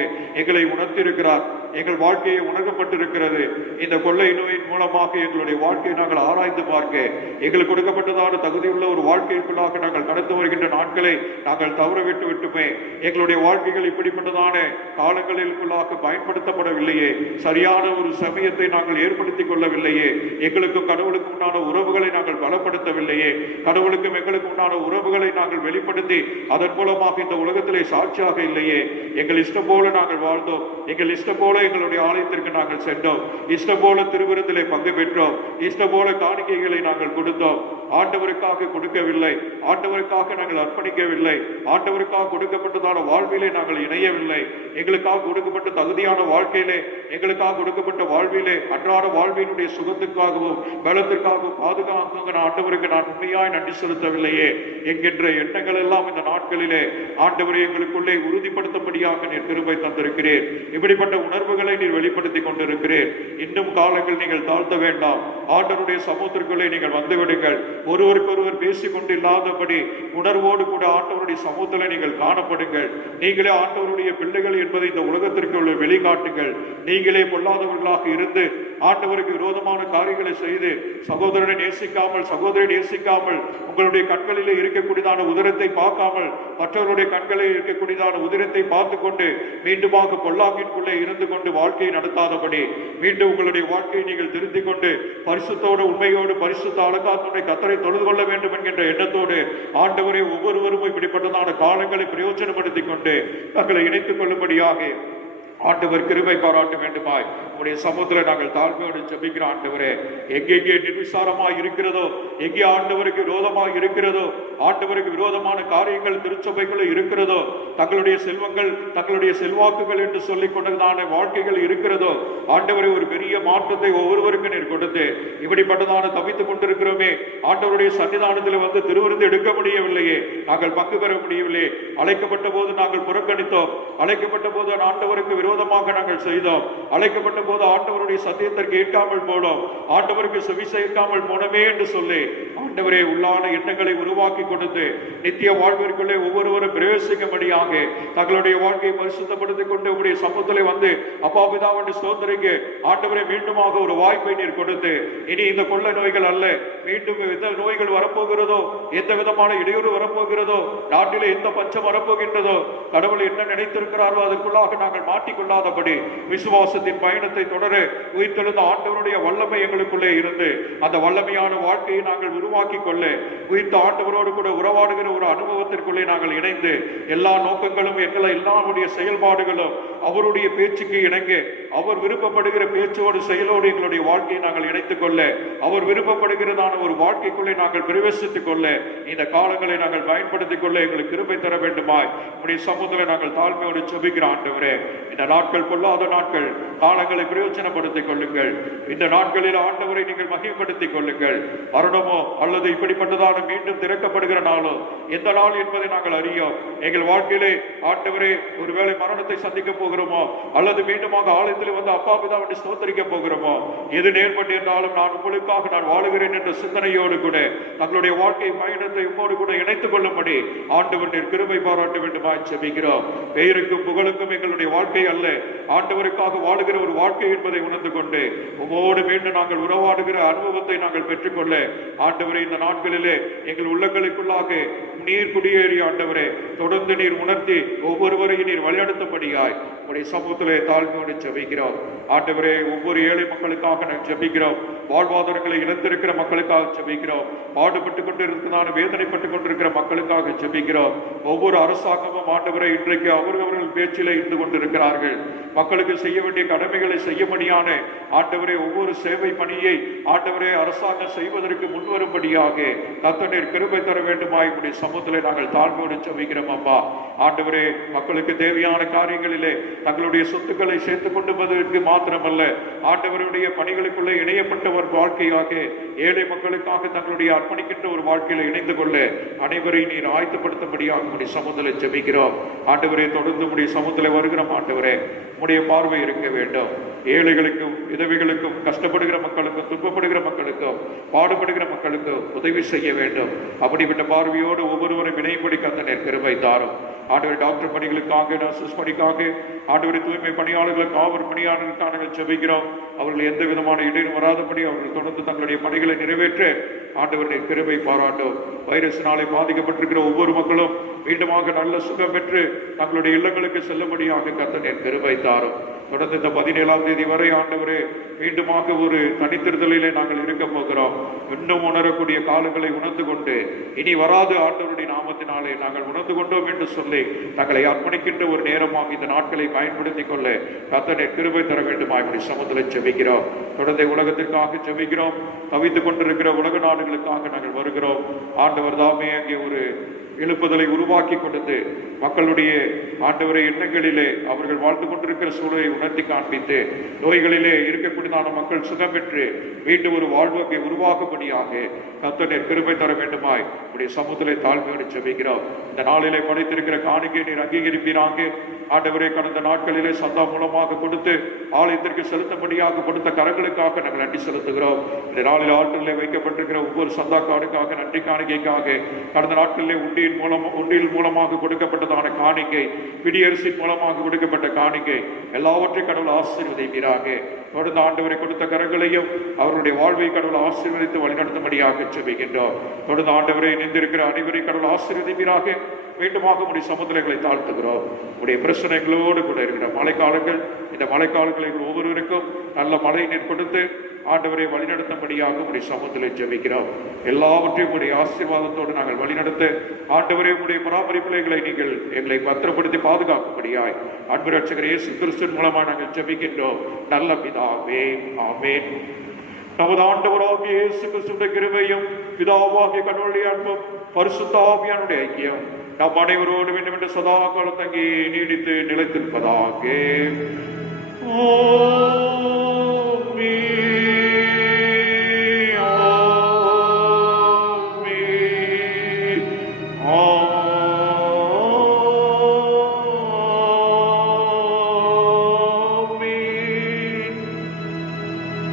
எங்களை உணர்த்தியிருக்கிறார். எங்கள் வாழ்க்கையை உணரப்பட்டிருக்கிறது. இந்த கொள்ளை நோயின் மூலமாக எங்களுடைய வாழ்க்கையை நாங்கள் ஆராய்ந்து பார்க்க, எங்களுக்கு கொடுக்கப்பட்டதான தகுதியுள்ள ஒரு வாழ்க்கைக்குள்ளாக நாங்கள் கடந்து வருகின்ற நாட்களை நாங்கள் தவறவிட்டு விட்டுமே. எங்களுடைய வாழ்க்கைகள் இப்படிப்பட்டதான காலங்களுக்குள்ளாக பயன்படுத்தப்படவில்லையே, சரியான ஒரு சமயத்தை நாங்கள் ஏற்படுத்திக் கொள்ளவில்லையே, எங்களுக்கும் கடவுளுக்கும் உண்டான உறவுகளை நாங்கள் பலப்படுத்தவில்லையே, கடவுளுக்கும் எங்களுக்கும் உண்டான உறவுகளை நாங்கள் வெளிப்படுத்தி அதன் மூலமாக இந்த உலகத்திலே சாட்சியாக இல்லையே. எங்கள் இஷ்டம் போல நாங்கள் வாழ்ந்தோம், எங்கள் இஷ்டம் போல எங்களுடைய ஆலயத்திற்கு நாங்கள் சென்றோம், இஷ்டம் போல திருவிருந்திலே பங்கு பெற்றோம், இஷ்டம் போல காணிக்கைகளை நாங்கள் கொடுத்தோம். ஆண்டவருக்காக கொடுக்கவில்லை, ஆண்டவருக்காக நாங்கள் அர்ப்பணிக்கவில்லை, ஆண்டவருக்காக கொடுக்கப்பட்டதான வாழ்விலே நாங்கள் இணையவில்லை. எங்களுக்காக கொடுக்கப்பட்ட தகுதியான வாழ்க்கையிலே, எங்களுக்காக கொடுக்கப்பட்ட வாழ்விலே, அன்றாட வாழ்வினுடைய சுகத்துக்காகவும் பலத்திற்காகவும் பாதுகாக்க ஆண்டவருக்கு நான் உண்மையாய் நன்றி செலுத்தவில்லையே என்கின்ற எண்ணங்கள் எல்லாம் இந்த நாட்களிலே ஆண்டவரை எங்களுக்குள்ளே உறுதிப்படுத்தபடியாக நீர் கிருபை தந்திருக்கிறேன். இப்படிப்பட்ட உணர்வுகளை நீர் வெளிப்படுத்தி கொண்டிருக்கிறேன். இன்னும் காலங்கள் நீங்கள் தாழ்த்த வேண்டாம். ஆண்டவருடைய சமூகத்திற்குள்ளே நீங்கள் வந்துவிடுங்கள். ஒருவருக்கொருவர் பேசிக் கொண்டு இல்லாதபடி உணர்வோடு கூட ஆண்டவருடைய சமூகத்தில் நீங்கள் காணப்படுங்கள். நீங்களே ஆண்டவருடைய பிள்ளைகள் என்பதை இந்த உலகத்திற்கு உள்ள வெளிக்காட்டுங்கள். நீங்களே பொல்லாதவர்களாக இருந்து ஆண்டவருக்கு விரோதமான காரியங்களை செய்து சகோதரனை நேசிக்காமல், சகோதரி நேசிக்காமல், உங்களுடைய கண்களிலே இருக்கக்கூடியதான உதிரத்தை பார்க்காமல் மற்றவருடைய கண்களில் இருக்கக்கூடியதான உதிரத்தை பார்த்து கொண்டு மீண்டுமாக பொல்லாங்கிற்குள்ளே இருந்து கொண்டு வாழ்க்கையை நடத்தாதபடி மீண்டும் உங்களுடைய வாழ்க்கையை நீங்கள் திருத்திக் கொண்டு பரிசுத்தோடு உண்மையோடு பரிசுத்த அலங்காரத்துடைய கத்தரை தொழுது கொள்ள வேண்டும் என்கின்ற எண்ணத்தோடு ஆண்டவரை ஒவ்வொருவரும் இப்படிப்பட்டதான காலங்களை பிரயோஜனப்படுத்திக் கொண்டு தங்களை இணைத்துக் கொள்ளும்படியாக ஆண்டவர் கிருபை பாராட்ட வேண்டுமாய் உடைய சமூகத்தில் நாங்கள் தாழ்மையோடு ஜெபிக்கிறோம். ஆண்டவரே, எங்கெங்கே நிர்விசாரமாய் இருக்கிறதோ, எங்கே ஆண்டவருக்கு விரோதமாக இருக்கிறதோ, ஆண்டவருக்கு விரோதமான காரியங்கள் திருச்சபைக்குள்ள இருக்கிறதோ, தங்களுடைய செல்வங்கள் தங்களுடைய செல்வாக்குகள் என்று சொல்லிக் கொண்டதான வாழ்க்கைகள் இருக்கிறதோ, ஆண்டவரை ஒரு பெரிய மாற்றத்தை ஒவ்வொருவருக்கும் நீர் கொடுத்து இப்படிப்பட்டதான தவித்துக் கொண்டிருக்கிறோமே, ஆண்டவருடைய சன்னிதானத்தில் வந்து திருவிருந்து எடுக்க முடியவில்லையே, நாங்கள் பங்கு பெற முடியவில்லையே, அழைக்கப்பட்ட போது நாங்கள் புறக்கணித்தோம், அழைக்கப்பட்ட போது ஆண்டவருக்கு விரோதமாக நாங்கள் செய்தோம், அழைக்கப்பட்ட போது ஆண்டவருடைய சத்தியத்திற்கு ஏற்காமல் போனோம், ஆண்டவருக்கு செவி சேர்க்காமல் போனமே என்று சொல்லி ஆண்டவரே உள்ளான எண்ணங்களை உருவாக்கி கொடுத்து நித்திய வாழ்விற்குள்ளே ஒவ்வொருவரும் பிரவேசிக்கும்படியாக தங்களுடைய வாழ்க்கையை பரிசுத்தப்படுத்திக் கொண்டு உங்களுடைய சமூகத்திலே வந்து அப்பா பிதாவென்று ஸ்தோத்திரிக்க ஆண்டவரை மீண்டுமாக ஒரு வாய்ப்பை நீர் கொடுத்து இனி இந்த கொள்ளை நோய்கள் அல்ல, மீண்டும் எந்த நோய்கள் வரப்போகிறதோ, எந்த விதமான இடையூறு வரப்போகிறதோ, நாட்டிலே எந்த பஞ்சம் வரப்போகின்றதோ, கடவுள் என்ன நினைத்திருக்கிறாரோ அதற்குள்ளாக நாங்கள் மாட்டிக்கொள்ளாதபடி விசுவாசத்தின் பயணத்தை தொடர உயிர்த்தெழுந்த ஆண்டவருடைய வல்லமை எங்களுக்குள்ளே இருந்து அந்த வல்லமையான வாழ்க்கையை நாங்கள் உருவாக்கி கொள்ள உயிர்த்த ஆண்டவரோடு கூட உறவாடுகிற ஒரு அனுபவத்திற்குள்ளே நாங்கள் இணைந்து எல்லா நோக்கங்களும் எல்லாருடைய செயல்பாடுகளும் அவருடைய பேச்சுக்கு இணங்க, அவர் விருப்பப்படுகிற பேச்சோடு செயலோடு எங்களுடைய வாழ்க்கையை நாங்கள் இணைத்துக் கொள்ள, அவர் விருப்பப்படுகிறதான ஒரு வாழ்க்கைக்குள்ளே நாங்கள் பிரவேசித்துக் கொள்ள இந்த காலங்களை நாங்கள் பயன்படுத்திக் கொள்ள எங்களுக்கு கிருபை தர வேண்டுமாய் உடைய சமூகத்தில் நாங்கள் தாழ்மையோடு ஜெபிக்கிற ஆண்டவரே, இந்த நாட்கள் பொல்லாத நாட்கள், காலங்களை பிரயோஜனப்படுத்திக் கொள்ளுங்கள். இந்த நாட்களில் ஆண்டவரை நீங்கள் மகிமைப்படுத்திக் கொள்ளுங்கள். மரணமோ அல்லது இப்படிப்பட்டதான மீண்டும் திறக்கப்படுகிற நாளோ எந்த நாள் என்பதை நாங்கள் அறியோம். எங்கள் வாழ்க்கையிலே ஆண்டவரே ஒருவேளை மரணத்தை சந்திக்க போகிறோமோ அல்லது மீண்டுமாக ஆலயத்தில் வந்து அப்பா பிதாவை ஸ்தோத்தரிக்க போகிறோமோ, எது நேர்பட்டு என்றாலும் நான் உங்களுக்காக நான் வாழுகிறேன் என்ற சிந்தனையோடு கூட தங்களுடைய வாழ்க்கை பயணத்தை உம்மோடு கூட இணைத்துக் கொள்ளும்படி ஆண்டவர் கிருபை பாராட்ட வேண்டுமாய் ஜெபிக்கிறோம். பெயருக்கும் புகழுக்கும் எங்களுடைய வாழ்க்கை அல்ல, ஆண்டவருக்காக வாழுகிற ஒரு வாழ்க்கை என்பதை உணர்ந்து கொண்டு உம்மோடு மீண்டும் நாங்கள் உறவாடுகிற அனுபவத்தை நாங்கள் பெற்றுக்கொள்ள ஆண்டவரே இந்த நாட்களிலே எங்கள் உள்ளங்களுக்குள்ளாக நீர் குடியேறி ஆண்டவரே தொடர்ந்து நீர் உணர்த்தி ஒவ்வொருவரையும் நீர் வழிநடத்தும்படியாய் உடைய சமூகத்திலே தாழ்மையோடு ஜெபிக்கிறோம். ஆண்டவரே ஒவ்வொரு ஏழை மக்களுக்காக நாங்கள் ஜெபிக்கிறோம், வாழ்வாதாரங்களை இழந்திருக்கிற மக்களுக்காக ஜெபிக்கிறோம், பாடுபட்டுக் கொண்டிருக்கிறதான வேதனைப்பட்டுக் கொண்டிருக்கிற மக்களுக்காக ஜெபிக்கிறோம். ஒவ்வொரு அரசாங்கமும் ஆண்டவரை இன்றைக்கு அவர்கள் பேச்சிலே இருந்து கொண்டிருக்கிறார்கள். மக்களுக்கு செய்ய வேண்டிய கடமைகளை செய்யும்படியான ஆண்டவரே ஒவ்வொரு சேவை பணியை ஆண்டவரே அரசாங்கம் செய்வதற்கு முன்வரும்படியாக கர்த்தர் கிருபை தர வேண்டுமாய் உடைய சமூகத்திலே நாங்கள் தாழ்மையோடு ஜெபிக்கிறோம். அப்பா ஆண்டவரே மக்களுக்கு தேவையான காரியங்களிலே தங்களுடைய சொத்துக்களை சேர்த்துக் கொண்டுவதற்கு மாத்திரமல்ல, ஆண்டவருடைய பணிகளுக்குள்ளே இணையப்பட்ட ஒரு வாழ்க்கையாக ஏழை மக்களுக்காக தங்களுடைய அர்ப்பணிக்கின்ற ஒரு வாழ்க்கையில இணைந்து கொள்ள அனைவரை நீர் ஆயத்தப்படுத்தும்படியாக உடைய சமூகத்திலே ஜெபிக்கிறோம். ஆண்டவரே தொடர்ந்து உடைய சமூகத்தில் வருகிற ஆண்டவரே, உடைய பார்வை இருக்க வேண்டும். ஏழைகளுக்கும் விதவைகளுக்கும் கஷ்டப்படுகிற மக்களுக்கும் துன்பப்படுகிற மக்களுக்கும் பாடுபடுகிற மக்களுக்கும் உதவி செய்ய வேண்டும். அப்படிப்பட்ட பார்வையோடு ஒவ்வொருவரும் இணைப்படி கர்த்தர் கிருபை தாரும். ஆண்டவர் டாக்டர் பணிகளுக்காக, நர்சஸ் பணிக்காக, ஆண்டவரை தூய்மை பணியாளர்கள், காவல் பணியாளர்களுக்காக நாங்கள் ஜெபிக்கிறோம். அவர்கள் எந்த விதமான இடையூறு வராதபடி அவர்கள் தொடர்ந்து தங்களுடைய பணிகளை நிறைவேற்ற ஆண்டவருடைய கிருபை பாராட்டும். வைரஸினாலே பாதிக்கப்பட்டிருக்கிற ஒவ்வொரு மக்களும் மீண்டுமாக நல்ல சுகம் பெற்று தங்களுடைய இல்லங்களுக்கு செல்லும்படியாக கர்த்தர் கிருபை தாரும். தொடர்ந்து இந்த 17ஆம் தேதி வரை ஆண்டவரே மீண்டுமாக ஒரு தனித்திருத்தலிலே நாங்கள் இருக்க போகிறோம். இன்னும் உணரக்கூடிய காலங்களை உணர்ந்து கொண்டு இனி வராது ஆண்டவருடைய நாமத்தினாலே நாங்கள் உணர்ந்து கொண்டோம் என்று சொல்லி தங்களை அர்ப்பணிக்கின்ற ஒரு நேரமாக இந்த நாட்களை பயன்படுத்திக் கொள்ள கர்த்தர் கிருபை தர வேண்டுமா இப்படி சமூகத்தில் ஜெபிக்கிறோம். தொடர்ந்து உலகத்திற்காக ஜெபிக்கிறோம். தவித்துக் கொண்டிருக்கிற உலக நாடுகளுக்காக நாங்கள் வருகிறோம். ஆண்டவர் தாமே அங்கே ஒரு எழுப்புதலை உருவாக்கி கொடுத்து மக்களுடைய ஆண்டவரை எண்ணங்களிலே அவர்கள் வாழ்ந்து கொண்டிருக்கிற சூழலை உணர்த்தி காண்பித்து நோய்களிலே இருக்கக்கூடியதான மக்கள் சுகம் பெற்று மீண்டும் ஒரு வாழ்வுக்கு உருவாகும்படியாக கர்த்தர் கிருபை தர வேண்டுமாய் உடைய சமூகத்திலே தாழ்மையோடு ஜெபிக்கிறோம். இந்த நாளிலே படைத்திருக்கிற காணிக்கை நீர் அங்கீகரிப்பீராக. ஆண்டவரை கடந்த நாட்களிலே சந்தா மூலமாக கொடுத்து ஆலயத்திற்கு செலுத்தபடியாக கொடுத்த கரங்களுக்காக நாங்கள் நன்றி செலுத்துகிறோம். இந்த நாளில் ஆற்றிலே வைக்கப்பட்டிருக்கிற ஒவ்வொரு சந்தா காணுக்காக, நன்றி காணிக்கைக்காக, கடந்த நாட்களிலே உண்டியல் மூலமாக கொடுக்கப்பட்டதான காணிக்கை, பிடியரசின் மூலமாக கொடுக்கப்பட்ட காணிக்கை எல்லாவற்றையும் கடவுள் ஆசீர்வதிப்பீராக. தொடர்ந்து ஆண்டவரை கொடுத்த கரங்களையும் அவருடைய வாழ்வை கடவுள் ஆசீர்வதித்து வழிநடத்தும்படியாக ஜெபிக்கின்றோம். தொடர்ந்து ஆண்டவரை இணைந்திருக்கிற அனைவரை கடவுள் ஆசீர்வதிப்பீராக. மீண்டுமாக உடைய சமுத்திரங்களை தாழ்த்துகிறோம். உடைய பிரச்சனைகளோடு கூட இருக்கிற மழைக்காலங்கள், இந்த மழைக்காலங்களில் ஒவ்வொருவருக்கும் நல்ல மழை நீர் கொடுத்து ஆண்டவரை வழிநடத்தும்படியாக உடைய சமூகத்திலே ஜெபிக்கிறோம். எல்லாவற்றையும் உடைய ஆசீர்வாதத்தோடு நாங்கள் வழிநடத்த ஆண்டவரே உடைய பராமரிப்புகளை நீங்கள் எங்களை பத்திரப்படுத்தி பாதுகாக்கும்படியாய் அன்பு ரட்சகர் இயேசு கிறிஸ்துவின் மூலமாக நாங்கள் ஜெபிக்கின்றோம். நல்ல பிதாவே, ஆமென். நமது ஆண்டவராகிய இயேசு கிறிஸ்துவின் கிருபையும் பிதாவாகிய கடவுளுடைய அன்பும் பரிசுத்த ஆவியானுடைய ஐக்கியம் நம் அனைவரோடு வேண்டும் என்று சதா காலம் தங்கி நீடித்து நிலைத்திருப்பதாக.